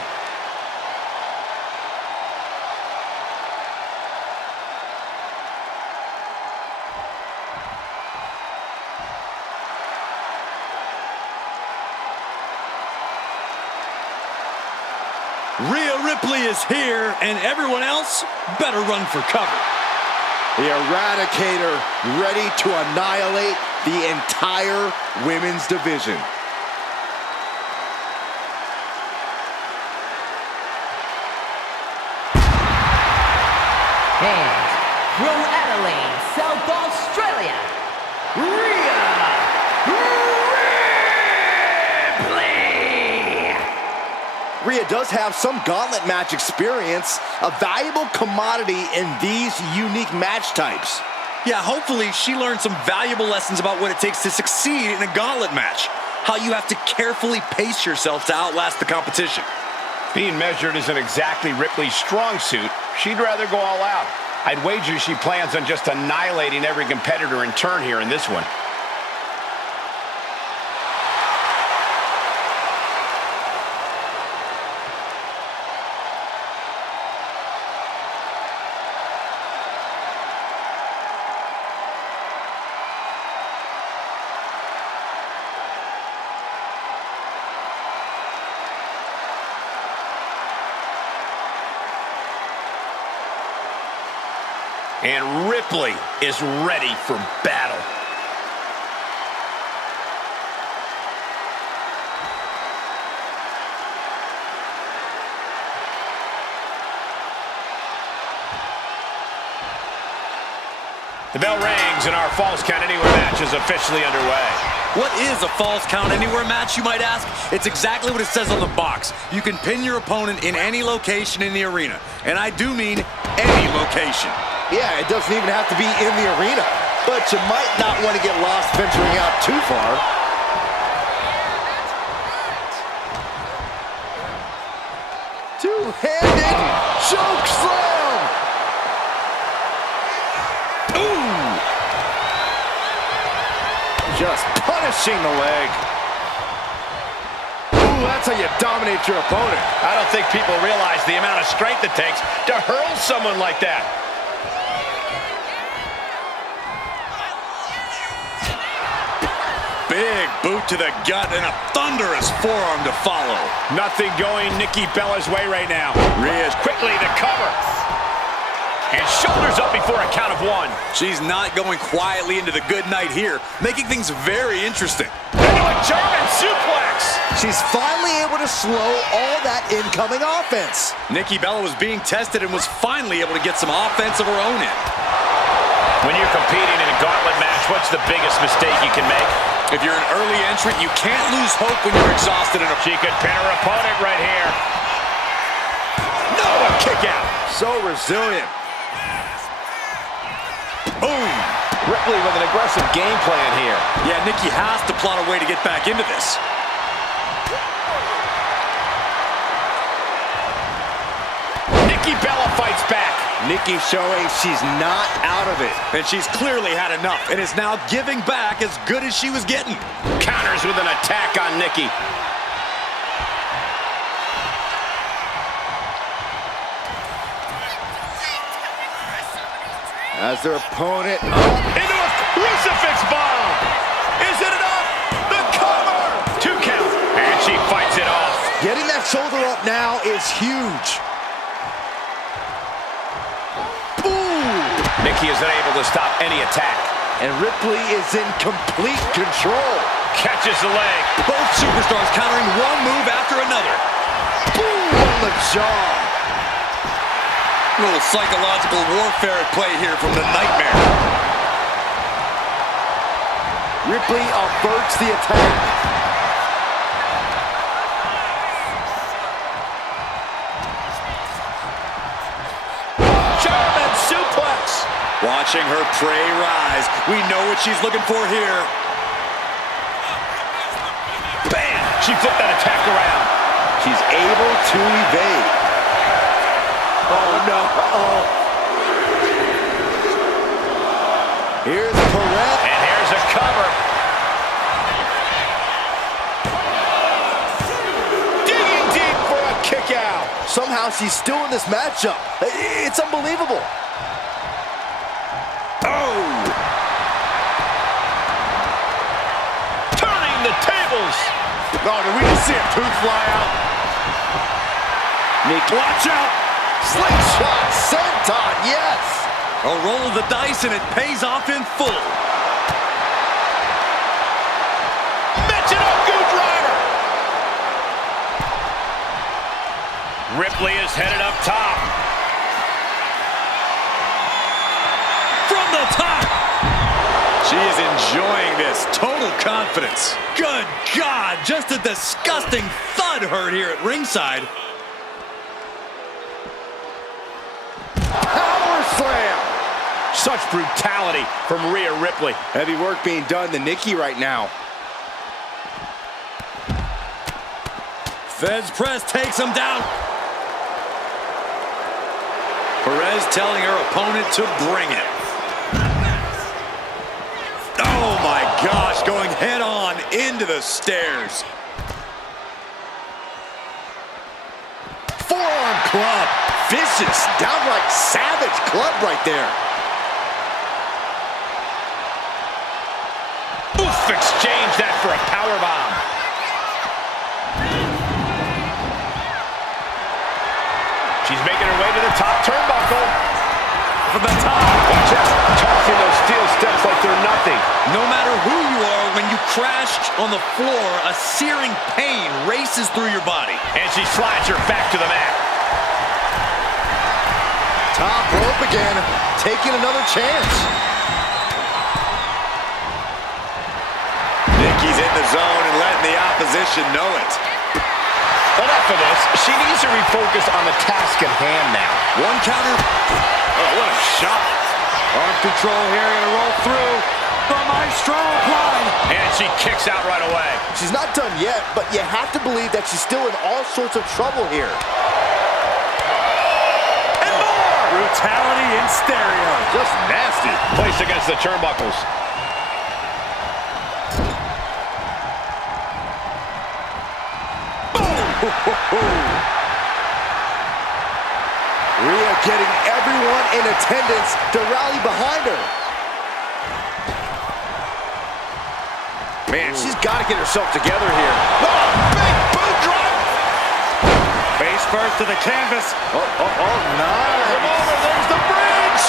Rhea Ripley is here, and everyone else better run for cover. The Eradicator ready to annihilate the entire women's division. And from Adelaide, South Australia, Rhea Ripley! Rhea does have some gauntlet match experience, a valuable commodity in these unique match types. Yeah, hopefully she learned some valuable lessons about what it takes to succeed in a gauntlet match. How you have to carefully pace yourself to outlast the competition. Being measured isn't exactly Ripley's strong suit. She'd rather go all out. I'd wager she plans on just annihilating every competitor in turn here in this one. And Ripley is ready for battle. The bell rings and our Falls Count Anywhere match is officially underway. What is a Falls Count Anywhere match, you might ask? It's exactly what it says on the box. You can pin your opponent in any location in the arena. And I do mean any location. Yeah, it doesn't even have to be in the arena, but you might not want to get lost venturing out too far. Two-handed choke slam! Ooh! Just punishing the leg. Ooh, that's how you dominate your opponent. I don't think people realize the amount of strength it takes to hurl someone like that. Big boot to the gut and a thunderous forearm to follow. Nothing going Nikki Bella's way right now. Rhea's quickly to cover. And shoulders up before a count of one. She's not going quietly into the good night here, making things very interesting. Into a German suplex. She's finally able to slow all that incoming offense. Nikki Bella was being tested and was finally able to get some offense of her own in. When you're competing in a gauntlet match, what's the biggest mistake you can make? If you're an early entrant, you can't lose hope when you're exhausted. She could pin her opponent right here. No, a kick out. So resilient. Boom. Ripley with an aggressive game plan here. Yeah, Nikki has to plot a way to get back into this. Nikki Bella fights back. Nikki showing she's not out of it. And she's clearly had enough and is now giving back as good as she was getting. Counters with an attack on Nikki. As their opponent Into a crucifix bomb. Is it enough? The cover. 2 count. And she fights it off. getting that shoulder up now is huge. Nikki is unable to stop any attack. And Ripley is in complete control. Catches the leg. Both superstars countering one move after another. Boom on the jaw. A little psychological warfare at play here from the Nightmare. Ripley averts the attack. Watching her prey rise. We know what she's looking for here. Bam! She flipped that attack around. She's able to evade. Oh, no. Uh-oh. Here's Perez. And here's a cover. Digging deep for a kick out. Somehow she's still in this matchup. It's unbelievable. Oh! Turning the tables. Oh, did we just see a tooth fly out? Nick, watch out! Slingshot senton, yes! A roll of the dice and it pays off in full. Michinoku driver. Ripley is headed up top. From the top. She is enjoying this. Total confidence. Good God, just a disgusting thud heard here at ringside. Power slam! Such brutality from Rhea Ripley. Heavy work being done to Nikki right now. Feds press takes him down. Perez telling her opponent to bring it. Oh my gosh, going head on into the stairs. Forearm club. Vicious, downright savage club right there. Oof, exchange that for a powerbomb. She's making her way to the top turnbuckle. From the top. Watch out, tossing those steel steps like they're nothing. No matter who you are, when you crash on the floor, a searing pain races through your body. And she slides her back to the mat. Top rope again, taking another chance. Nikki's in the zone and letting the opposition know it. Enough of this. She needs to refocus on the task at hand now. One counter. Oh, what a shot. Arm control here, gonna roll through. The Maestro applied. And she kicks out right away. She's not done yet, but you have to believe that she's still in all sorts of trouble here. And more! Brutality in stereo. Just nasty. Placed against the turnbuckles. Rhea getting everyone in attendance to rally behind her. Man, she's got to get herself together here. Oh, big boot drop! Face first to the canvas. Nice. There's the bridge!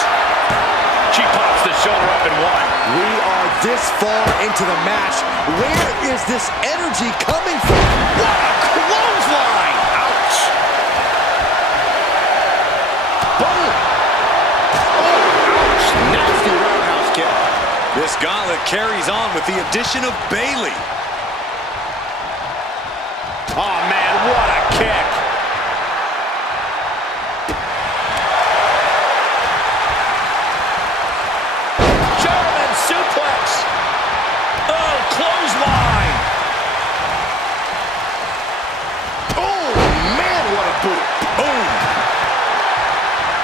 She pops the shoulder up and one. We are this far into the match. Where is this energy coming from? What a clothesline! Ouch! Boom! Oh, ouch! Nasty roundhouse kick. This gauntlet carries on with the addition of Bayley. Oh, man, what a kick! German suplex! Oh, clothesline! Oh, man, what a boot. Boom!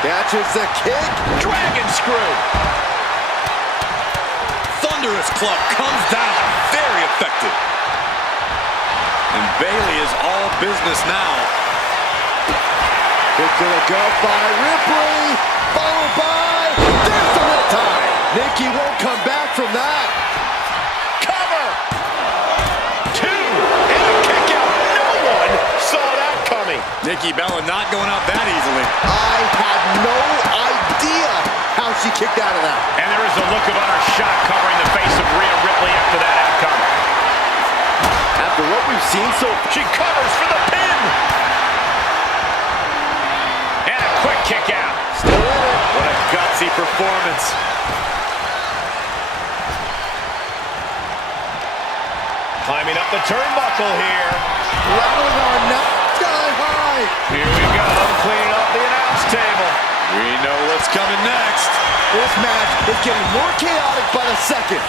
Catches the kick. Dragon screw! Thunderous club comes down. Very effective. And Bayley is all business now. Kick to the gut by Ripley. Followed by... There's the riptide. Nikki won't come back from that. Cover! Two! And a kick out. No one saw that coming. Nikki Bella not going out that easily. I had no idea how she kicked out of that. And there is a look of utter shock covering the face of Rhea Ripley after that outcome. After what we've seen so far... She covers for the pin! And a quick kick out. Still in it. What a gutsy performance. Climbing up the turnbuckle here. Rattling our neck sky high. Here we go, cleaning up the announce table. We know what's coming next. This match is getting more chaotic by the second.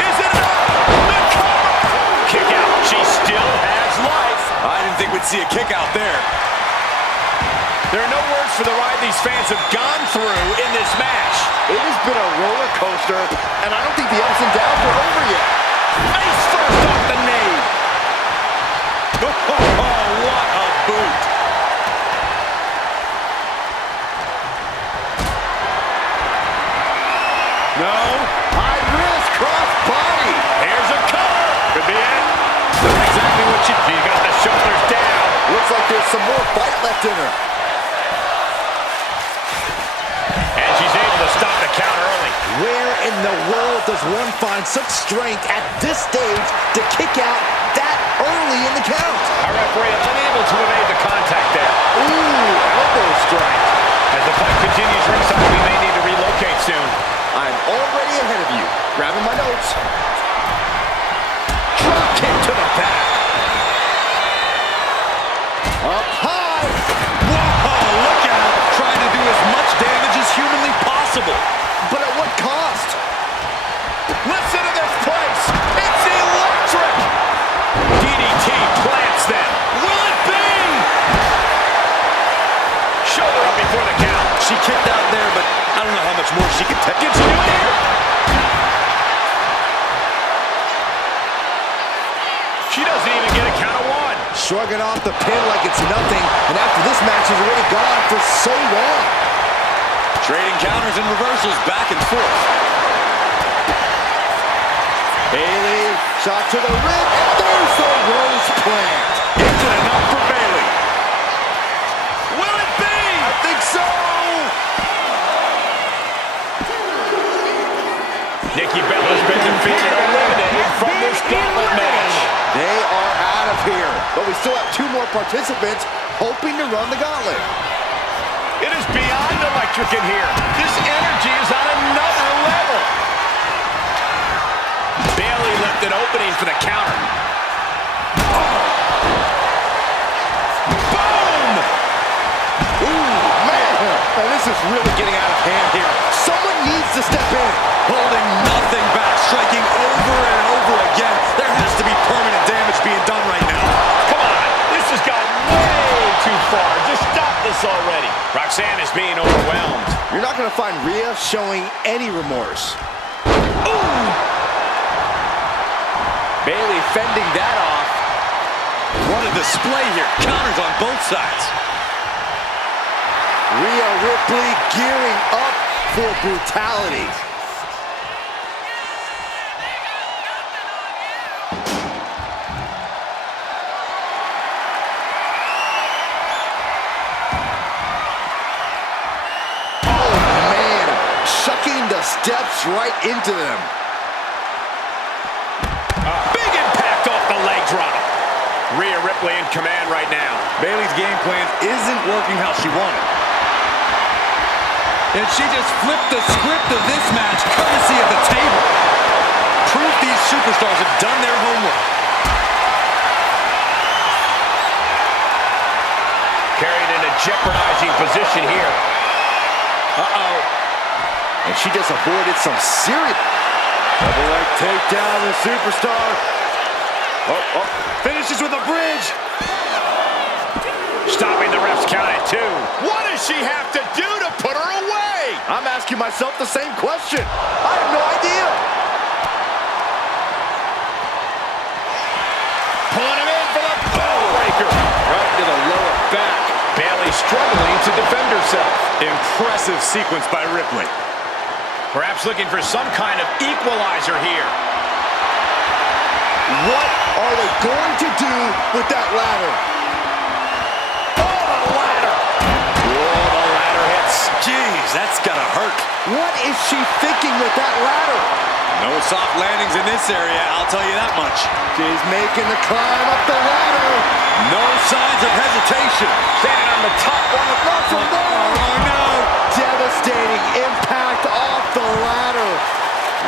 Is it enough? The cover! Kick out. She still has life. I didn't think we'd see a kick out there. There are no words for the ride these fans have gone through in this match. It has been a roller coaster, and I don't think the ups and downs are over yet. Face first off the knee. Oh, what a boot. No. High risk, cross body. Here's a cover. Could be it. Not exactly what she got the shoulders down. Looks like there's some more fight left in her. And she's able to stop the count early. Where in the world does one find such strength at this stage to kick out that early in the count? Our referee unable to evade the contact there. Ooh, elbow strike. As the fight continues ringside, we may need to relocate soon. I'm already ahead of you. Grabbing my notes. Drop kick to the back. Up high. Whoa, look out. Trying to do as much damage as humanly possible. But at what cost? Listen to this place. It's electric. DDT plants them. Will it be? Shoulder up before the count. She kicked out there, but I don't know how much more she can take. Can she do it here? She doesn't even get a count of one. Shrugging off the pin like it's nothing, and after this match has already gone for so long. Trading counters and reversals back and forth. Bayley, shot to the rib, and there's the rose plant. Is it enough for Bayley? Will it be? I think so. Nikki Bella's been defeated or eliminated from this gauntlet match. They are out of here, but we still have two more participants hoping to run the gauntlet. It is beyond electric in here. This energy is on another level. Bayley left an opening for the counter. Boom! Ooh, man. Now this is really getting out of hand here. Someone needs to step in. Holding nothing back, striking over and over again. There has to be permanent damage being done right now. Come on, this has gone way too far. Just stop this already. Roxanne is being overwhelmed. You're not going to find Rhea showing any remorse. Ooh! Bayley fending that off. What a display here. Counters on both sides. Rhea Ripley gearing up for brutality. Steps right into them. Big impact off the leg drop. Rhea Ripley in command right now. Bayley's game plan isn't working how she wanted. And she just flipped the script of this match courtesy of the table. Proof these superstars have done their homework. Carried in a jeopardizing position here. Uh-oh. And she just avoided some serious... Double leg takedown, the superstar. Finishes with a bridge. Stopping the ref's count at 2. What does she have to do to put her away? I'm asking myself the same question. I have no idea. Pulling him in for the bone breaker. Right to the lower back. Bayley struggling to defend herself. Impressive sequence by Ripley. Perhaps looking for some kind of equalizer here. What are they going to do with that ladder? Oh, the ladder. Whoa, the ladder hits. Jeez, that's gotta hurt. What is she thinking with that ladder? No soft landings in this area, I'll tell you that much. She's making the climb up the ladder. No signs of hesitation. Standing on the top one. Not from there. Oh, no. Devastating impact off the ladder.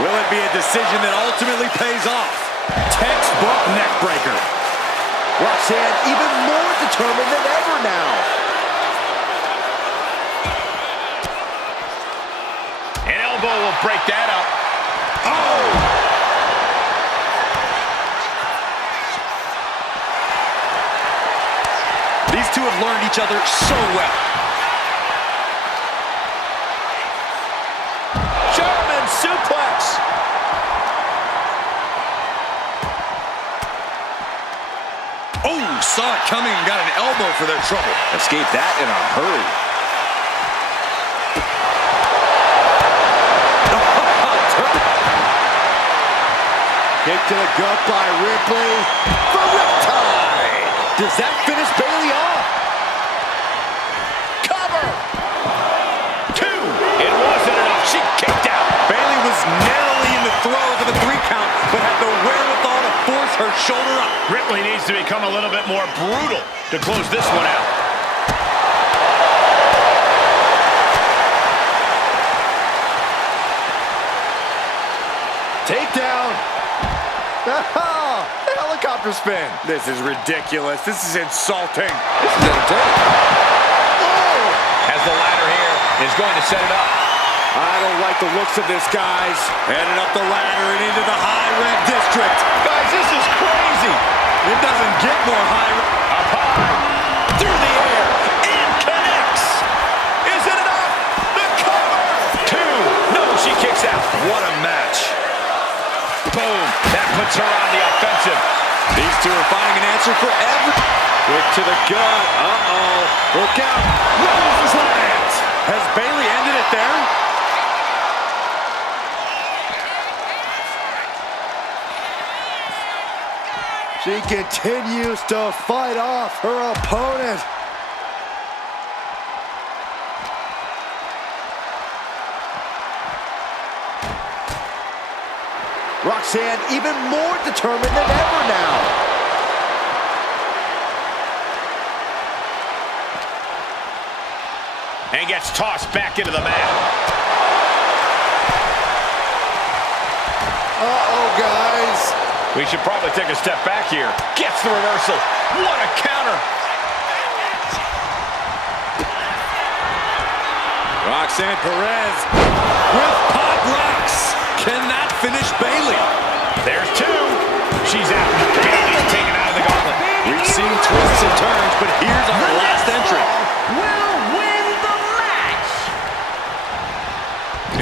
Will it be a decision that ultimately pays off? Textbook neckbreaker. Roxanne even more determined than ever now. break that up. Oh! These two have learned each other so well. German suplex. Oh, saw it coming and got an elbow for their trouble. Escaped that in a hurry. Kick to the gut by Ripley. The Riptide. Does that finish Bayley off? Cover. 2. It wasn't enough. She kicked out. Bayley was narrowly in the throes of a 3 count, but had the wherewithal to force her shoulder up. Ripley needs to become a little bit more brutal to close this one out. Takedown. Oh, helicopter spin. This is ridiculous. This is insulting. This is entertaining. Oh! As the ladder here is going to set it up. I don't like the looks of this, guys. Headed up the ladder and into the high red district. Guys, this is crazy. It doesn't get more high. Up high. Through the air. And connects. Is it enough? The cover. 2. No, she kicks out. What a match. Boom. That puts her on the offensive. These two are finding an answer for every... Quick to the gut. Uh-oh. Look out. Rose lands. Has Bayley ended it there? She continues to fight off her opponent. Roxanne even more determined than ever now. And gets tossed back into the mat. Uh-oh, guys. We should probably take a step back here. Gets the reversal. What a counter. Roxanne Perez with pop rocks. Cannot finish Bayley. There's 2. She's out. Bayley's taken out of the gauntlet. We've seen twists and turns, but here's our last entrant. Will win the match.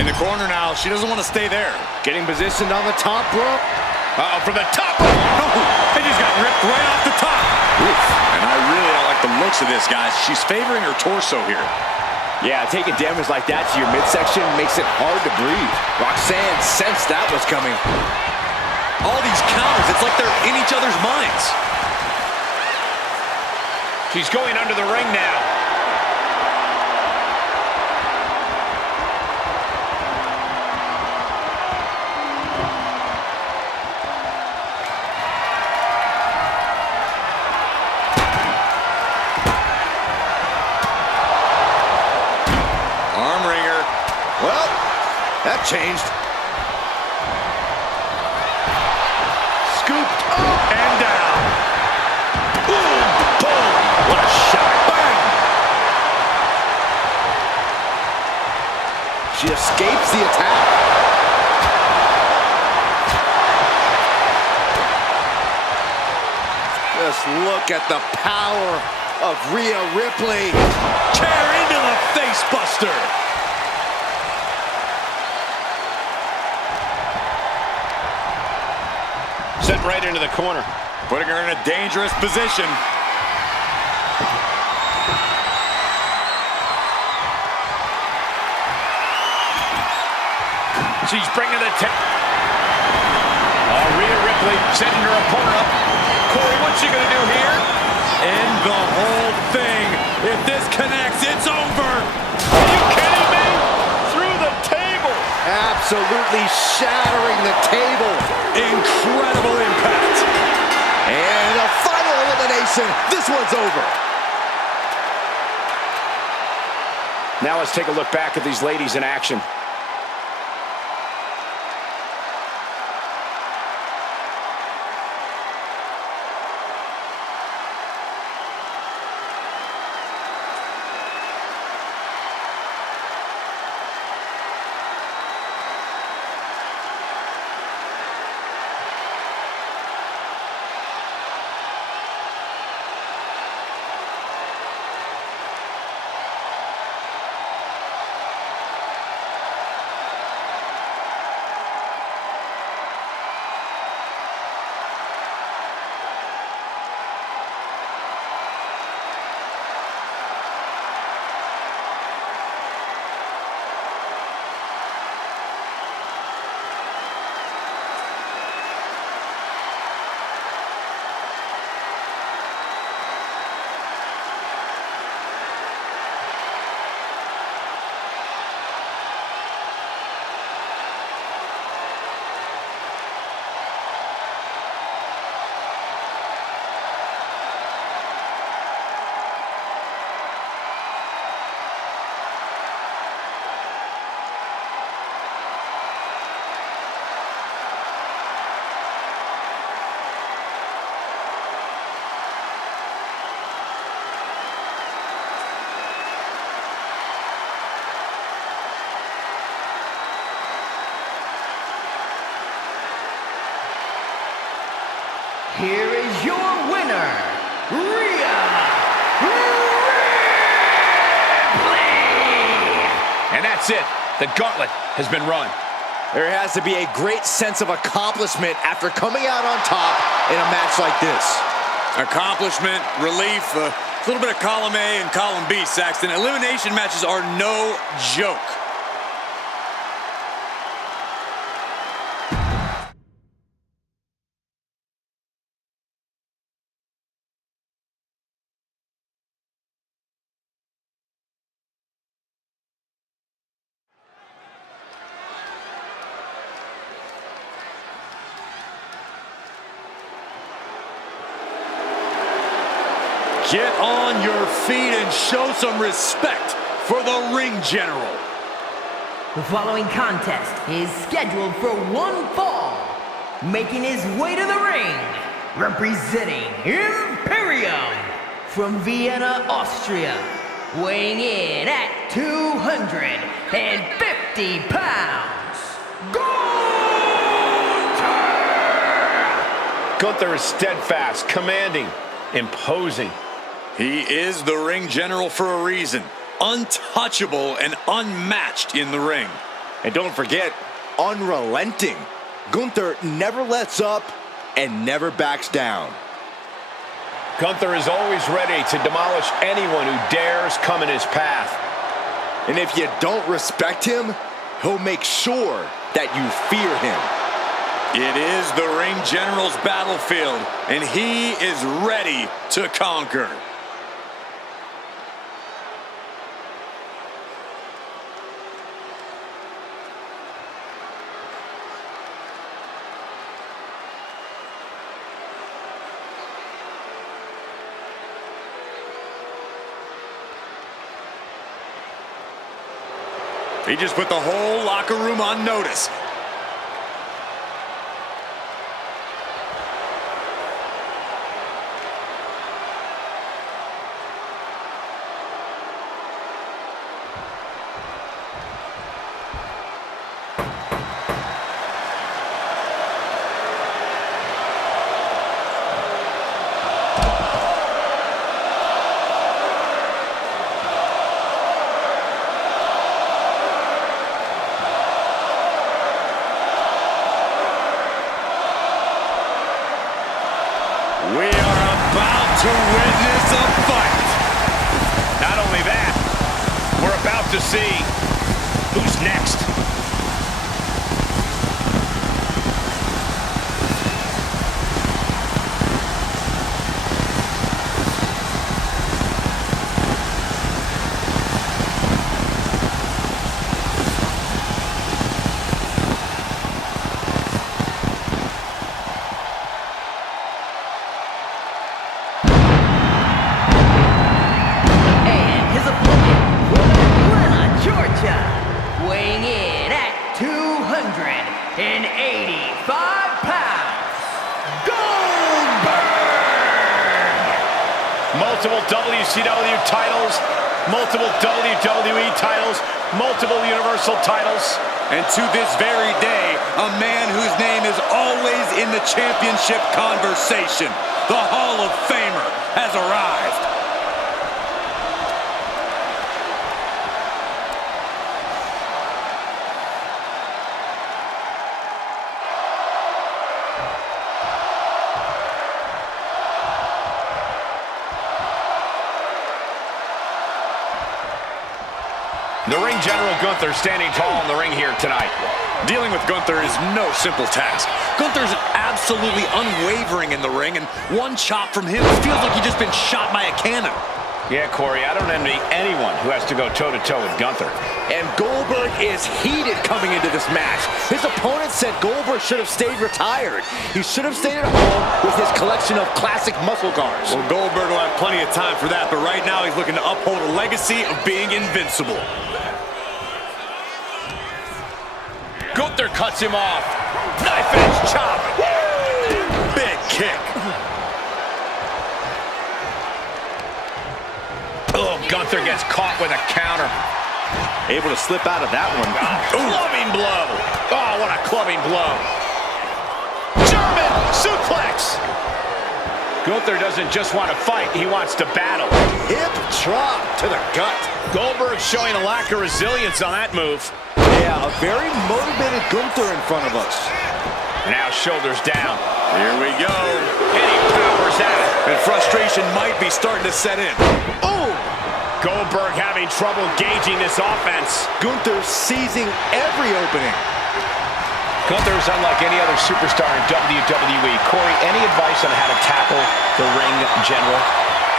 In the corner now. She doesn't want to stay there. Getting positioned on the top rope. Uh-oh, from the top rope. No, they just got ripped right off the top. Oof. And I really don't like the looks of this, guys. She's favoring her torso here. Yeah, taking damage like that to your midsection makes it hard to breathe. Roxanne sensed that was coming. All these counters, it's like they're in each other's minds. She's going under the ring now. Arm wringer. Well, that changed. Scooped up and down. Boom, boom. What a shot. Bang. She escapes the attack. Just look at the power of Rhea Ripley. Chair into the face buster. Sent right into the corner. Putting her in a dangerous position. She's bringing the Rhea Ripley setting her opponent up. Corey, what's she going to do here? End the whole thing. If this connects, it's over. Are you kidding me? Through the table. Absolutely shattering the table. Incredible impact. And a final elimination. This one's over. Now let's take a look back at these ladies in action. That's it. The gauntlet has been run. There has to be a great sense of accomplishment after coming out on top in a match like this. Accomplishment, relief, a little bit of column A and column B, Saxton. Elimination matches are no joke. Get on your feet and show some respect for the ring general. The following contest is scheduled for one fall. Making his way to the ring, representing Imperium from Vienna, Austria, weighing in at 250 pounds, Gunther! Gunther is steadfast, commanding, imposing. He is the ring general for a reason. Untouchable and unmatched in the ring. And don't forget, unrelenting. Gunther never lets up and never backs down. Gunther is always ready to demolish anyone who dares come in his path. And if you don't respect him, he'll make sure that you fear him. It is the ring general's battlefield, and he is ready to conquer. He just put the whole locker room on notice. We are about to witness a fight. Not only that, we're about to see who's next. Weighing in at 285 pounds, Goldberg! Multiple WCW titles, multiple WWE titles, multiple Universal titles. And to this very day, a man whose name is always in the championship conversation, the Hall of Famer, has arrived. The ring general Gunther standing tall in the ring here tonight. Dealing with Gunther is no simple task. Gunther's absolutely unwavering in the ring, and one chop from him feels like he's just been shot by a cannon. Yeah, Corey, I don't envy anyone who has to go toe-to-toe with Gunther. And Goldberg is heated coming into this match. His opponent said Goldberg should have stayed retired. He should have stayed at home with his collection of classic muscle cars. Well, Goldberg will have plenty of time for that, but right now he's looking to uphold a legacy of being invincible. Gunther cuts him off. Knife edge chop. Big kick. Oh, Gunther gets caught with a counter. Able to slip out of that one. Clubbing blow. Oh, what a clubbing blow. German suplex. Gunther doesn't just want to fight, he wants to battle. Hip drop to the gut. Goldberg showing a lack of resilience on that move. Yeah, a very motivated Gunther in front of us. Now shoulders down. Here we go. And he powers out. And frustration might be starting to set in. Oh! Goldberg having trouble gauging this offense. Gunther seizing every opening. Gunther's unlike any other superstar in WWE. Corey, any advice on how to tackle the ring general?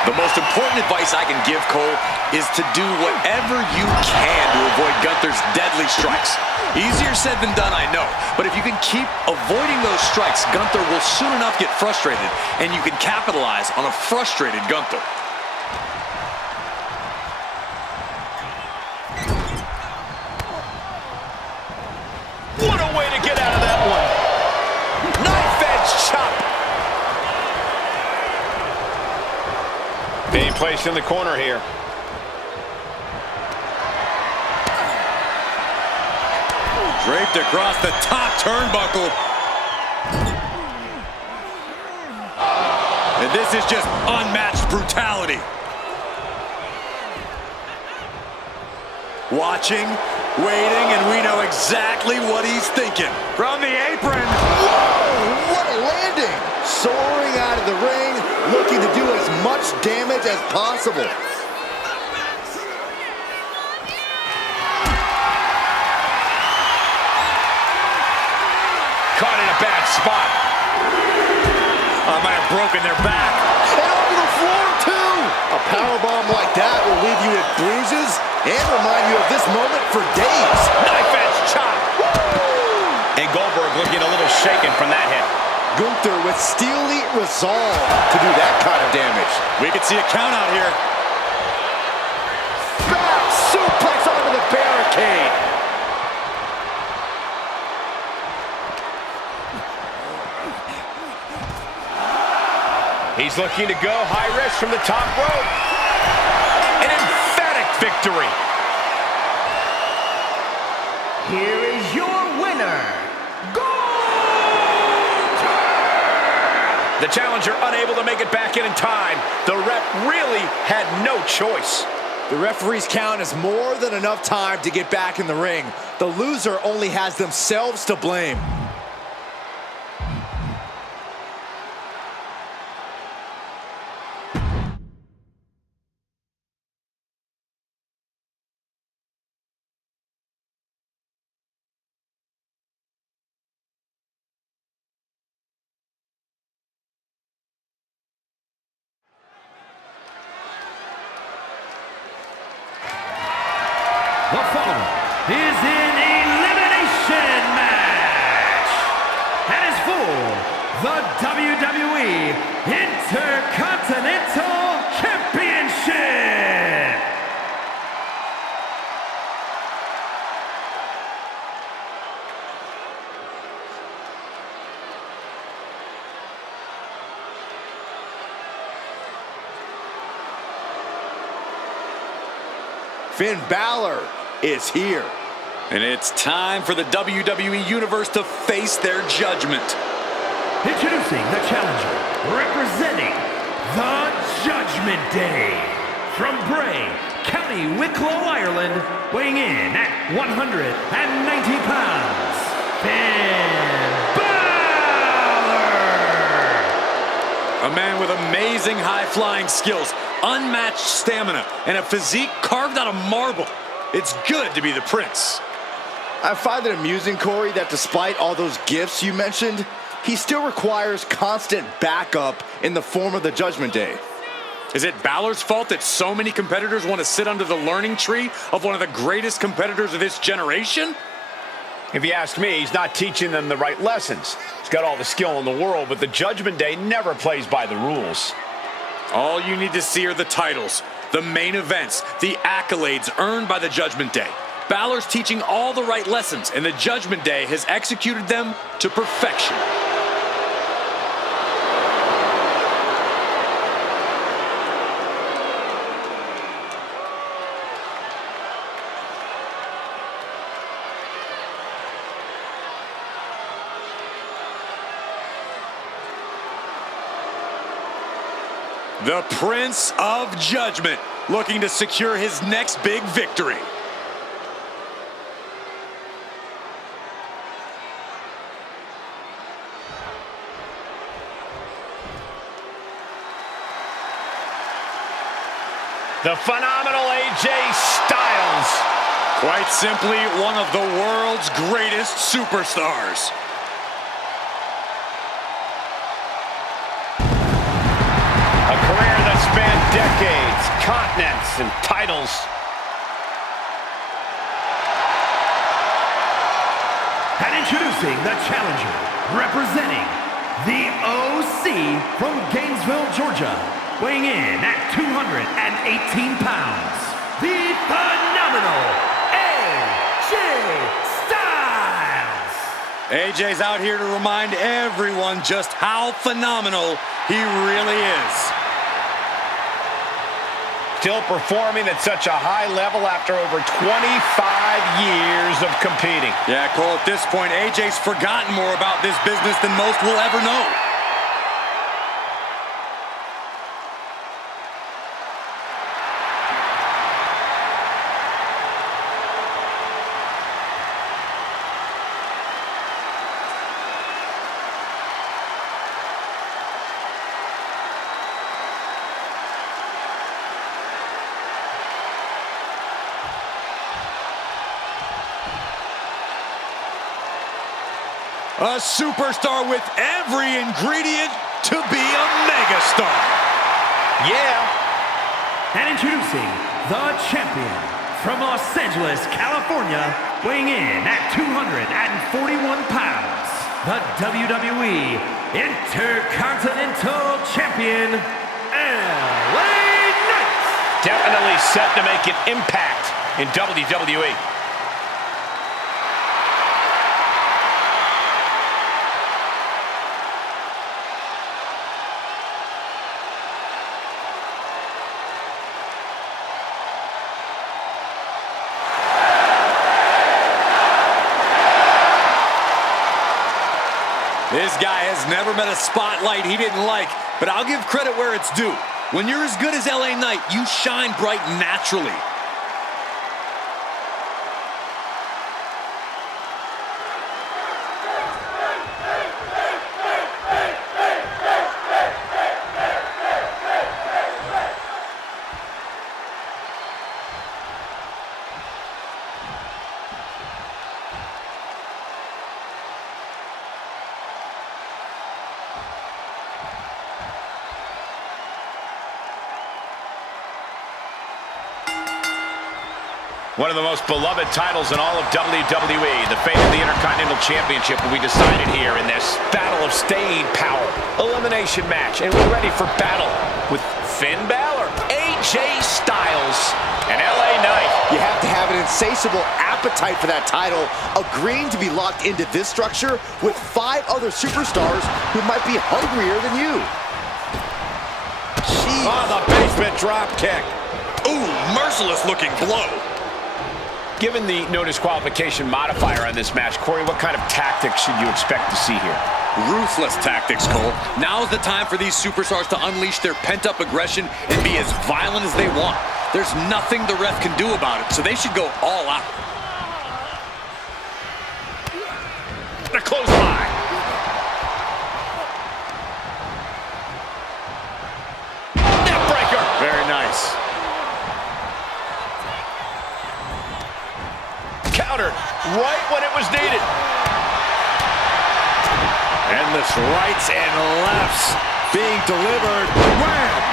The most important advice I can give, Cole, is to do whatever you can to avoid Gunther's deadly strikes. Easier said than done, I know. But if you can keep avoiding those strikes, Gunther will soon enough get frustrated, and you can capitalize on a frustrated Gunther. What a way to get out of that one. Knife edge chop. Being placed in the corner here. Draped across the top turnbuckle. And this is just unmatched brutality. Watching, waiting, and we know exactly what he's thinking. From the apron. Whoa, what a landing. Soaring out of the ring, looking to do as much damage as possible. Caught in a bad spot. I might have broken their back. And onto the floor, too. A powerbomb like that will leave you with bruises and remind you of this moment for days. Knife edge chop. And Goldberg looking a little shaken from that hit. Gunther with steely resolve to do that kind of damage. We could see a count out here. Back suplex onto the barricade. He's looking to go high risk from the top rope. An emphatic victory. Here is your winner, The challenger unable to make it back in time. The ref really had no choice. The referee's count is more than enough time to get back in the ring. The loser only has themselves to blame. The following is an elimination match and is for the WWE Intercontinental Championship. Finn Balor is here. And it's time for the WWE Universe to face their judgment. Introducing the challenger, representing the Judgment Day. From Bray, County Wicklow, Ireland, weighing in at 190 pounds, Finn Balor! A man with amazing high-flying skills, unmatched stamina, and a physique carved out of marble. It's good to be the prince. I find it amusing, Corey, that despite all those gifts you mentioned, he still requires constant backup in the form of the Judgment Day. Is it Balor's fault that so many competitors want to sit under the learning tree of one of the greatest competitors of this generation? If you ask me, he's not teaching them the right lessons. He's got all the skill in the world, but the Judgment Day never plays by the rules. All you need to see are the titles, the main events, the accolades earned by the Judgment Day. Balor's teaching all the right lessons, and the Judgment Day has executed them to perfection. The Prince of Judgment, looking to secure his next big victory. The phenomenal AJ Styles. Quite simply, one of the world's greatest superstars. A career that spanned decades, continents, and titles. And introducing the challenger, representing the OC from Gainesville, Georgia, weighing in at 218 pounds, the phenomenal AJ Styles. AJ's out here to remind everyone just how phenomenal he really is. Still performing at such a high level after over 25 years of competing. Yeah, Cole, at this point, AJ's forgotten more about this business than most will ever know. A superstar with every ingredient to be a megastar. Yeah. And introducing the champion from Los Angeles, California, weighing in at 241 pounds, the WWE Intercontinental Champion, LA Knight. Definitely set to make an impact in WWE. This guy has never met a spotlight he didn't like, but I'll give credit where it's due. When you're as good as LA Knight, you shine bright naturally. One of the most beloved titles in all of WWE. The fate of the Intercontinental Championship will be decided here in this battle of staying power elimination match. And we're ready for battle with Finn Balor, AJ Styles, and LA Knight. You have to have an insatiable appetite for that title, agreeing to be locked into this structure with 5 other superstars who might be hungrier than you. Jeez. Oh, the basement drop kick. Ooh, merciless looking blow. Given the no disqualification modifier on this match, Corey, what kind of tactics should you expect to see here? Ruthless tactics, Cole. Now's the time for these superstars to unleash their pent-up aggression and be as violent as they want. There's nothing the ref can do about it, so they should go all out. The clothesline. Neckbreaker. Very nice. Countered right when it was needed. Endless rights and lefts being delivered. Wham!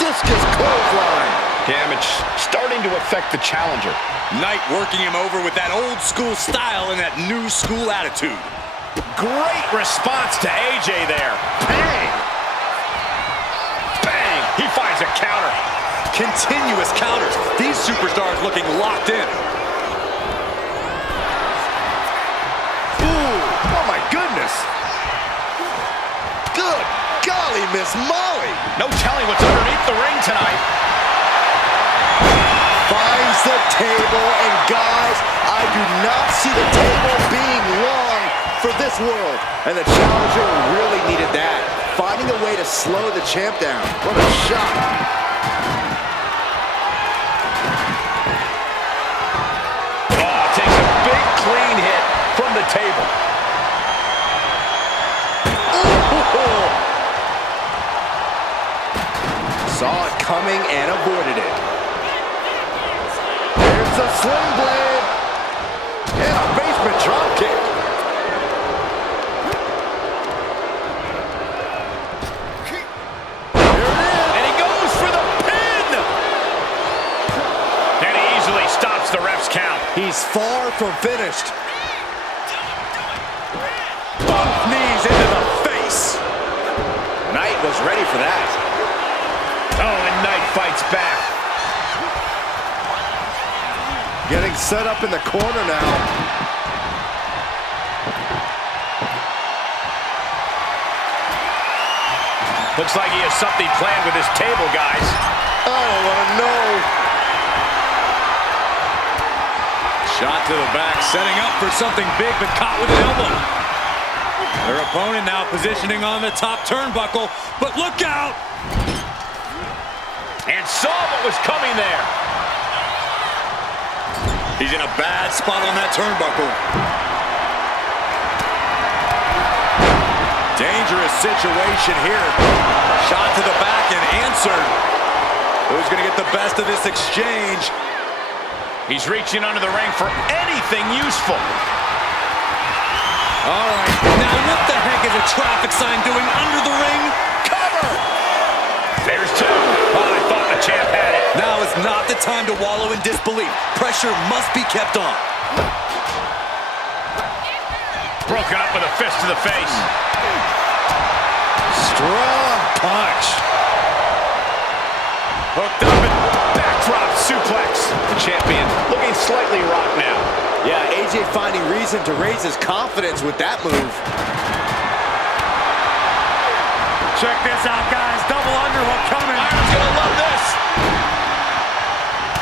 Discus clothesline. Damage starting to affect the challenger. Knight working him over with that old school style and that new school attitude. Great response to AJ there. Bang! Bang! He finds a counter. Continuous counters. These superstars looking locked in. Oh my goodness. Good golly, Miss Molly. No telling what's underneath the ring tonight. Finds the table, and guys, I do not see the table being long for this world. And the challenger really needed that. finding a way to slow the champ down. What a shot. Oh, takes a big clean hit from the table. Ooh. Saw it coming and avoided it. There's a sling blade. And a basement drop kick. There it is. And he goes for the pin. And he easily stops the ref's count. He's far from finished. Both knees into the face. Knight was ready for that. Oh, and Knight fights back. Getting set up in the corner now. Looks like he has something planned with his table, guys. I don't want to know. Shot to the back, setting up for something big, but caught with an elbow. Their opponent now positioning on the top turnbuckle, but look out! And saw what was coming there. He's in a bad spot on that turnbuckle. Dangerous situation here. Shot to the back and answered. Who's going to get the best of this exchange? He's reaching under the ring for anything useful. All right, now what the heck is a traffic sign doing under the ring? Cover! There's two. Oh, I thought the champ had it. Now is not the time to wallow in disbelief. Pressure must be kept on. Broken up with a fist to the face. Strong punch. Hooked up and backdrop suplex. The champion looking slightly rocked now. Yeah, AJ finding reason to raise his confidence with that move. Check this out, guys. Double underhook coming. Iron's gonna love this.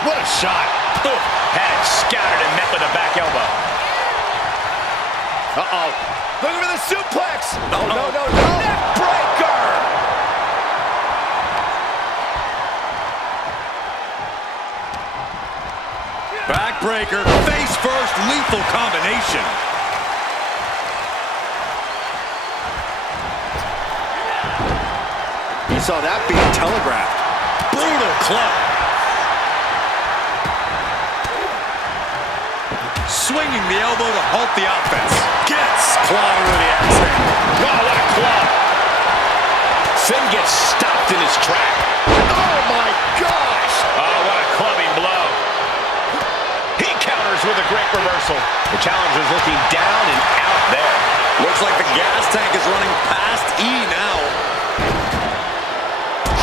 What a shot. Ooh, had it scouted and met with a back elbow. Uh-oh. Looking for the suplex. No. Neck breaker. Backbreaker, face first, lethal combination. He saw that being telegraphed. Brutal club. Swinging the elbow to halt the offense. Gets clawed with the axe handle. Oh, what a club. Finn gets stopped in his track. Oh, my gosh. Oh, what a clubbing blow. He counters with a great reversal. The challenger's looking down and out there. Looks like the gas tank is running past E now.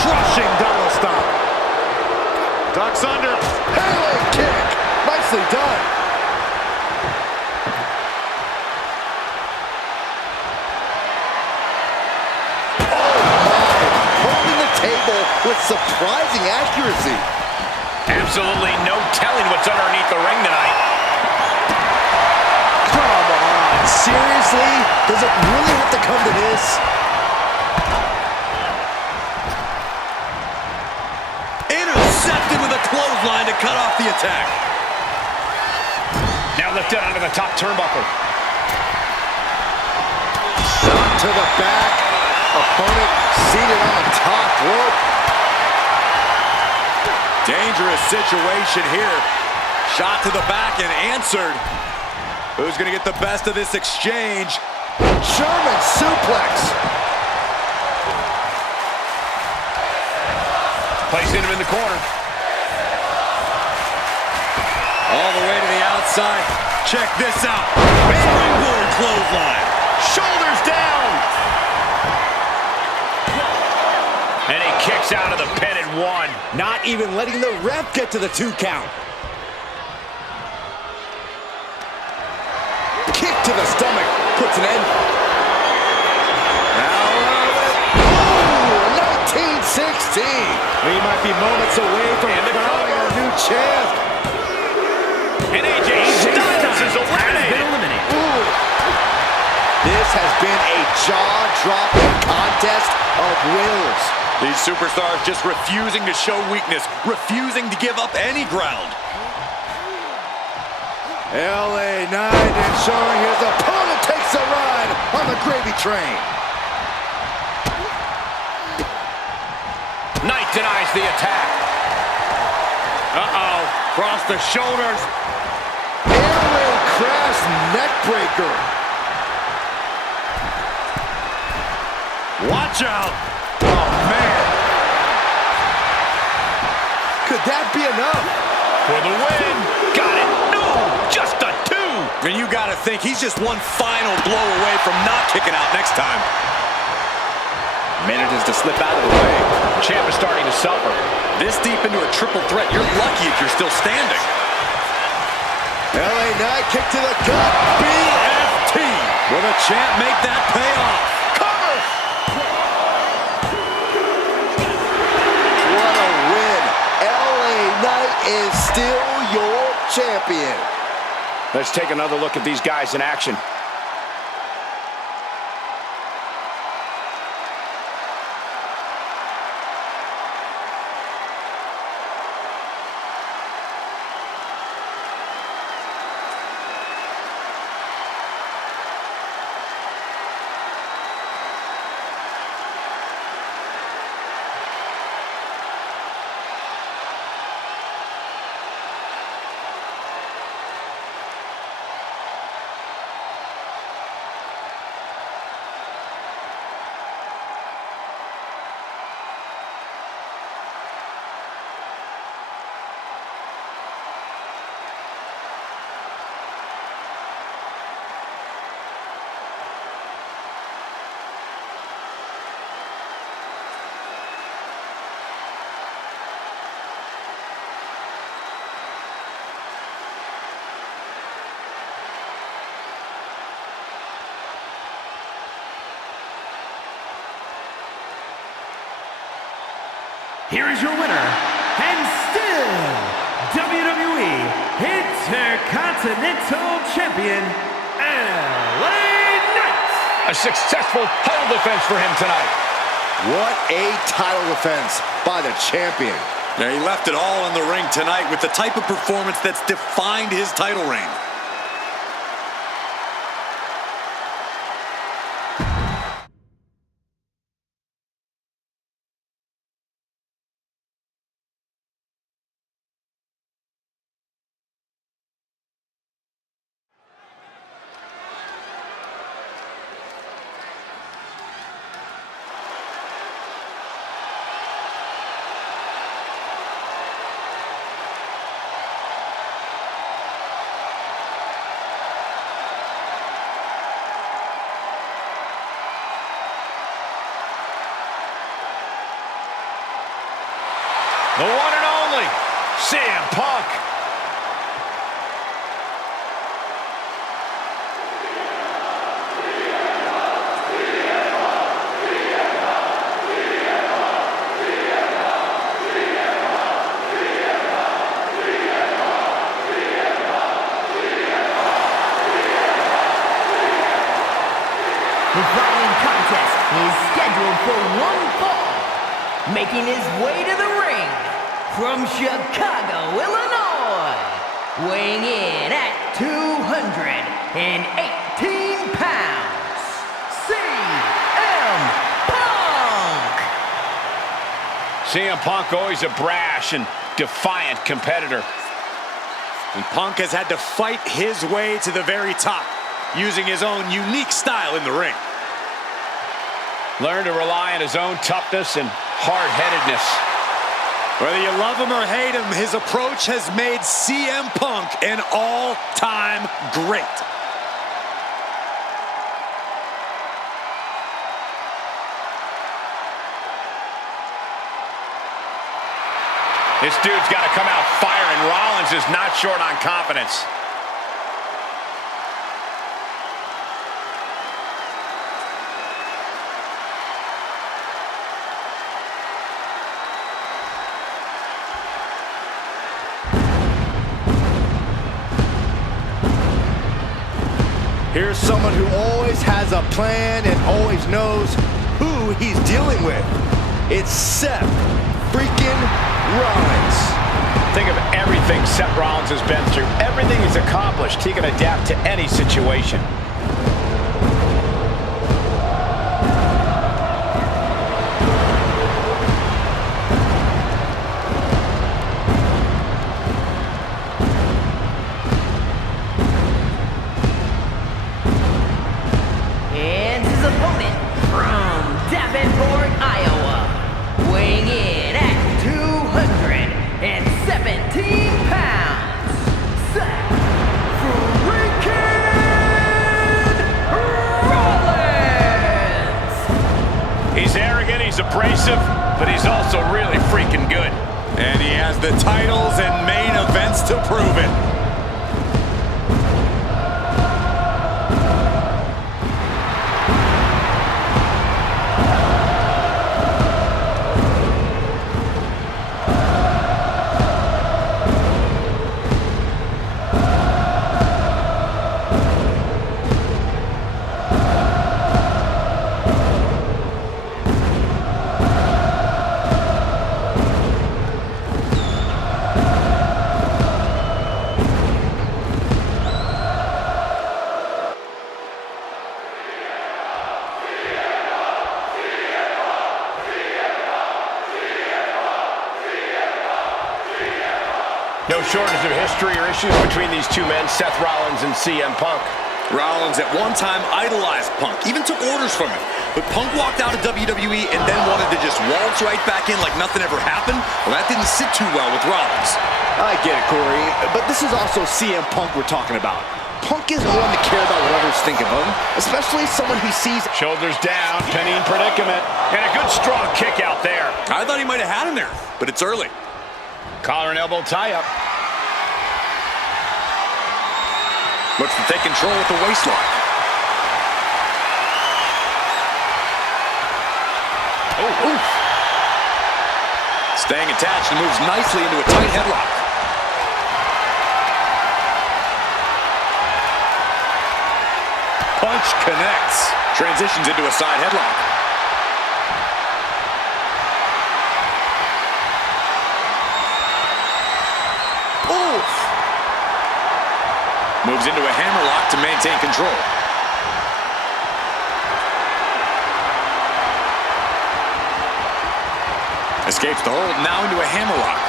Crushing double stomp. Ducks under. Hailing kick. Nicely done. Oh, my. Holding the table with surprising accuracy. Absolutely no telling what's underneath the ring tonight. Come on. Seriously? Does it really have to come to this? Intercepted with a clothesline to cut off the attack. Now lifted onto the top turnbuckle. Shot to the back. Opponent seated on the top rope. Dangerous situation here. Shot to the back and answered. Who's going to get the best of this exchange? German suplex. Placing him in the corner. All the way to the outside. Check this out. Springboard clothesline. Shoulders down. And he kicks out of the pin at one. Not even letting the ref get to the 2 count. Kick to the stomach. Puts an end. Now, 1916. We might be moments away from crowning our new champ. And AJ Styles is eliminated. Ooh. This has been a jaw-dropping contest of wills. These superstars just refusing to show weakness, refusing to give up any ground. LA Knight ensuring his opponent takes a ride on the gravy train. Knight denies the attack. Uh-oh, cross the shoulders. Airway crash neckbreaker. Watch out. Oh, man. Could that be enough? For the win. Got it. No, just a 2. And you gotta think he's just one final blow away from not kicking out next time. Manages to slip out of the way. Champ is starting to suffer. This deep into a triple threat, you're lucky if you're still standing. LA Knight kick to the gut. BFT. Will the champ make that pay off? Cover. What a win. LA Knight is still your champion. Let's take another look at these guys in action. Here is your winner, and still WWE Intercontinental Champion, LA Knight. A successful title defense for him tonight. What a title defense by the champion. Yeah, he left it all in the ring tonight with the type of performance that's defined his title reign. The one and only CM Punk. The following contest is scheduled for one fall. Making his way to the ring from Chicago, Illinois, weighing in at 218 pounds, CM Punk. CM Punk always a brash and defiant competitor. And Punk has had to fight his way to the very top, using his own unique style in the ring. Learned to rely on his own toughness and hard-headedness. Whether you love him or hate him, his approach has made CM Punk an all-time great. This dude's got to come out firing. Rollins is not short on confidence. Here's someone who always has a plan and always knows who he's dealing with. It's Seth freaking Rollins. Think of everything Seth Rollins has been through. Everything he's accomplished. He can adapt to any situation. And his opponent from Davenport, Iowa, weighing in at 217 pounds, Seth freaking Rollins! He's arrogant, he's abrasive, but he's also really freaking good. And he has the titles and main events to prove it. No shortage of history or issues between these two men, Seth Rollins and CM Punk. Rollins at one time idolized Punk, even took orders from him. But Punk walked out of WWE and then wanted to just waltz right back in like nothing ever happened. Well, that didn't sit too well with Rollins. I get it, Corey, but this is also CM Punk we're talking about. Punk isn't one to care about what others think of him, especially someone he sees. Shoulders down, pinning predicament, and a good strong kick out there. I thought he might have had him there, but it's early. Collar and elbow tie-up. Looks to take control with the waistlock. Oh, oof. Staying attached and moves nicely into a tight headlock. Punch connects. Transitions into a side headlock. Moves into a hammerlock to maintain control. Escapes the hold, now into a hammerlock.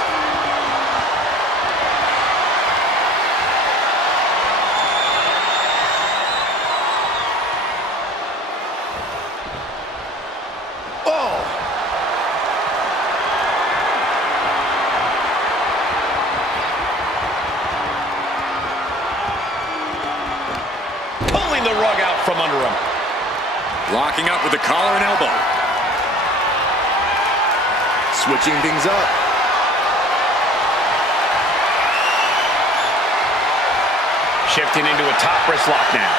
Pulling the rug out from under him. Locking up with the collar and elbow. Switching things up. Shifting into a top wrist lock now.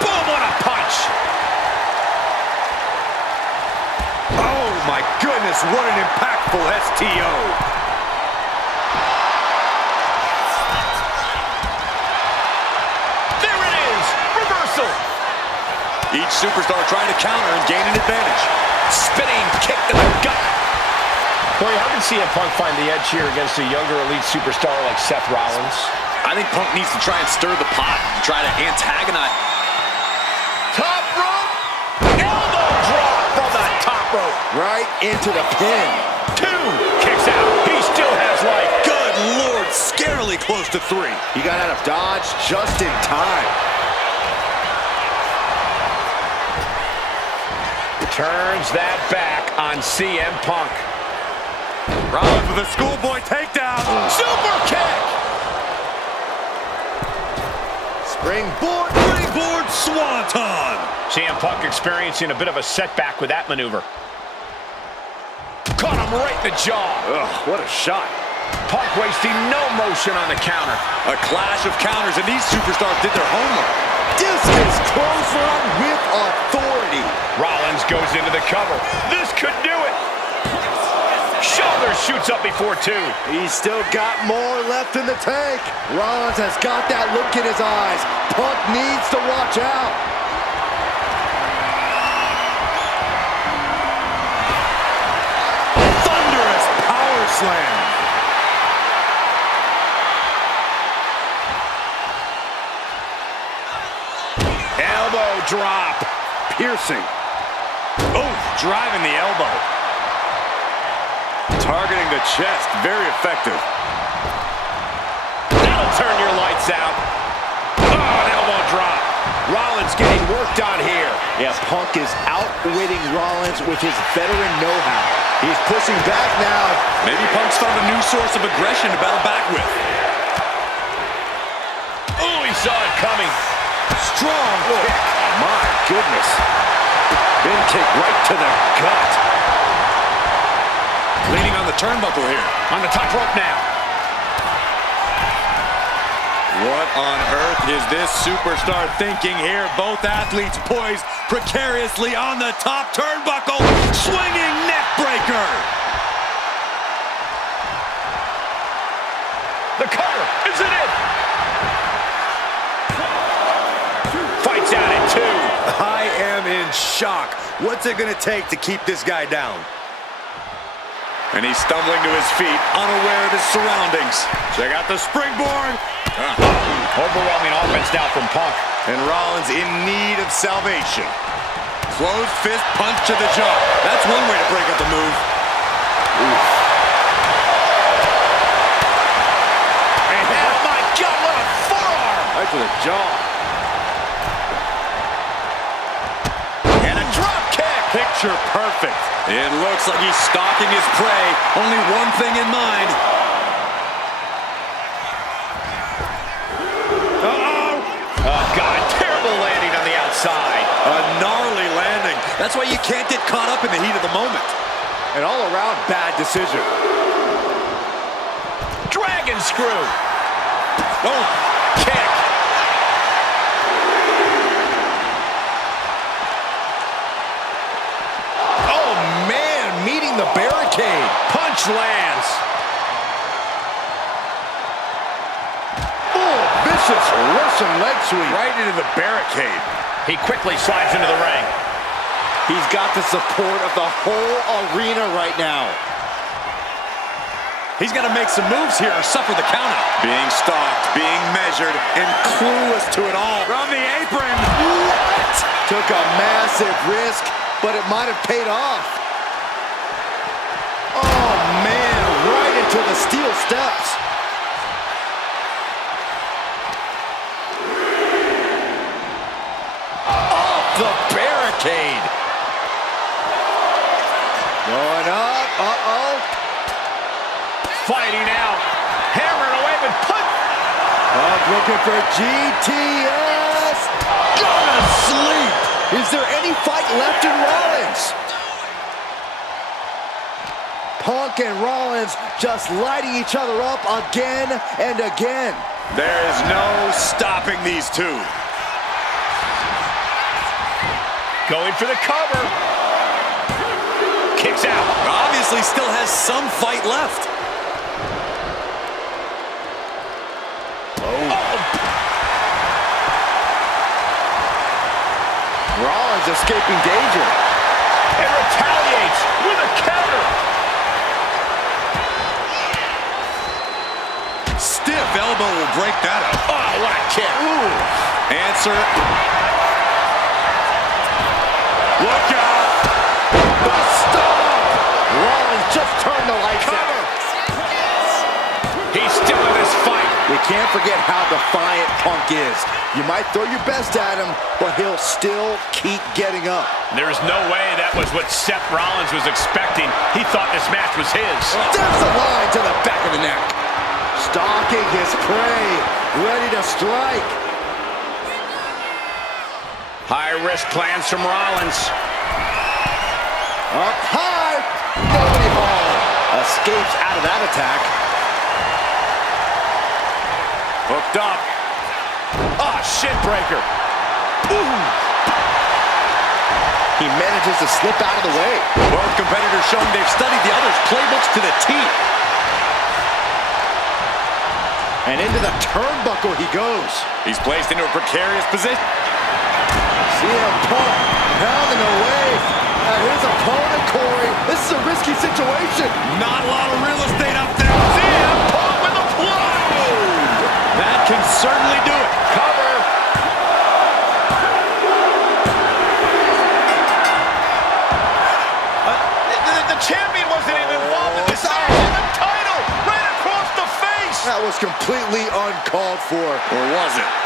Boom, what a punch! Oh my goodness, what an impactful STO. There it is! Reversal! Each superstar trying to counter and gain an advantage. Spinning kick to the gut. Corey, how can CM Punk find the edge here against a younger elite superstar like Seth Rollins? I think Punk needs to try and stir the pot, try to antagonize. Top rope! Elbow drop from the top rope. Right into the pin. 2 kicks out. He still has life. Good Lord, scarily close to 3. He got out of dodge just in time. Turns that back on CM Punk. Rollins with a schoolboy takedown. Super kick! Springboard swanton. CM Punk experiencing a bit of a setback with that maneuver. Caught him right in the jaw. Ugh, what a shot. Punk wasting no motion on the counter. A clash of counters, and these superstars did their homework. Discus clothesline with authority. Rollins goes into the cover. This could do it. shoots up before two. He's still got more left in the tank. Rollins has got that look in his eyes. Punk needs to watch out. Thunderous power slam. Elbow drop. Piercing. Oh, driving the elbow. Targeting the chest. Very effective. That'll turn your lights out. Oh, an elbow drop. Rollins getting worked on here. Yeah, Punk is outwitting Rollins with his veteran know-how. He's pushing back now. Maybe Punk's found a new source of aggression to battle back with. Oh, he saw it coming. Strong kick. My goodness. Big kick right to the gut. Leaning on the turnbuckle here. On the top rope now. What on earth is this superstar thinking here? Both athletes poised precariously on the top turnbuckle. Swinging neck breaker. The cover. Is it in? Fights out at two. I am in shock. What's it going to take to keep this guy down? And he's stumbling to his feet, unaware of his surroundings. Check out the springboard. Overwhelming offense now from Punk. And Rollins in need of salvation. Closed fist punch to the jaw. That's one way to break up the move. Oof. And oh my God, what a forearm! Right to the jaw. And a drop kick. Picture perfect. It looks like he's stalking his prey. Only one thing in mind. Oh God, terrible landing on the outside. A gnarly landing. That's why you can't get caught up in the heat of the moment. An all-around bad decision. Dragon screw. Oh, kick. Oh, man, meeting the barricade. Punch lands. Oh, vicious Russian leg sweep. Right into the barricade. He quickly slides into the ring. He's got the support of the whole arena right now. He's got to make some moves here or suffer the countout. Being stalked, being measured, and clueless to it all. From the apron. What? Took a massive risk, but it might have paid off. Oh, man, right into the steel steps. Off the barricade. Going up, uh-oh. Fighting out. Hammering away with punch. Punk looking for GTS. Gonna sleep. Is there any fight left in Rollins? Punk and Rollins just lighting each other up again and again. There is no stopping these two. Going for the cover. Kicks out. Obviously still has some fight left. Rollins escaping danger. And retaliates with a counter. Stiff elbow will break that up. Oh, what a kick. Ooh. Answer. Look out. The stop. Rollins just turned the lights out. He's still in this fight. You can't forget how defiant Punk is. You might throw your best at him, but he'll still keep getting up. There's no way that was what Seth Rollins was expecting. He thought this match was his. There's the line to the back of the neck. Stalking his prey, ready to strike. High-risk plans from Rollins. Up high, nobody ball. Escapes out of that attack. Hooked up. Ah, shin breaker. Ooh. He manages to slip out of the way. Both competitors showing they've studied the other's playbooks to the T. And into the turnbuckle he goes. He's placed into a precarious position. CM Punk pounding away at his opponent, Corey. This is a risky situation. Not a lot of real estate up there. CM Punk with a blow. That can certainly do it. Cover. The champion wasn't even involved in this match. And the title right across the face. That was completely uncalled for. Or was it?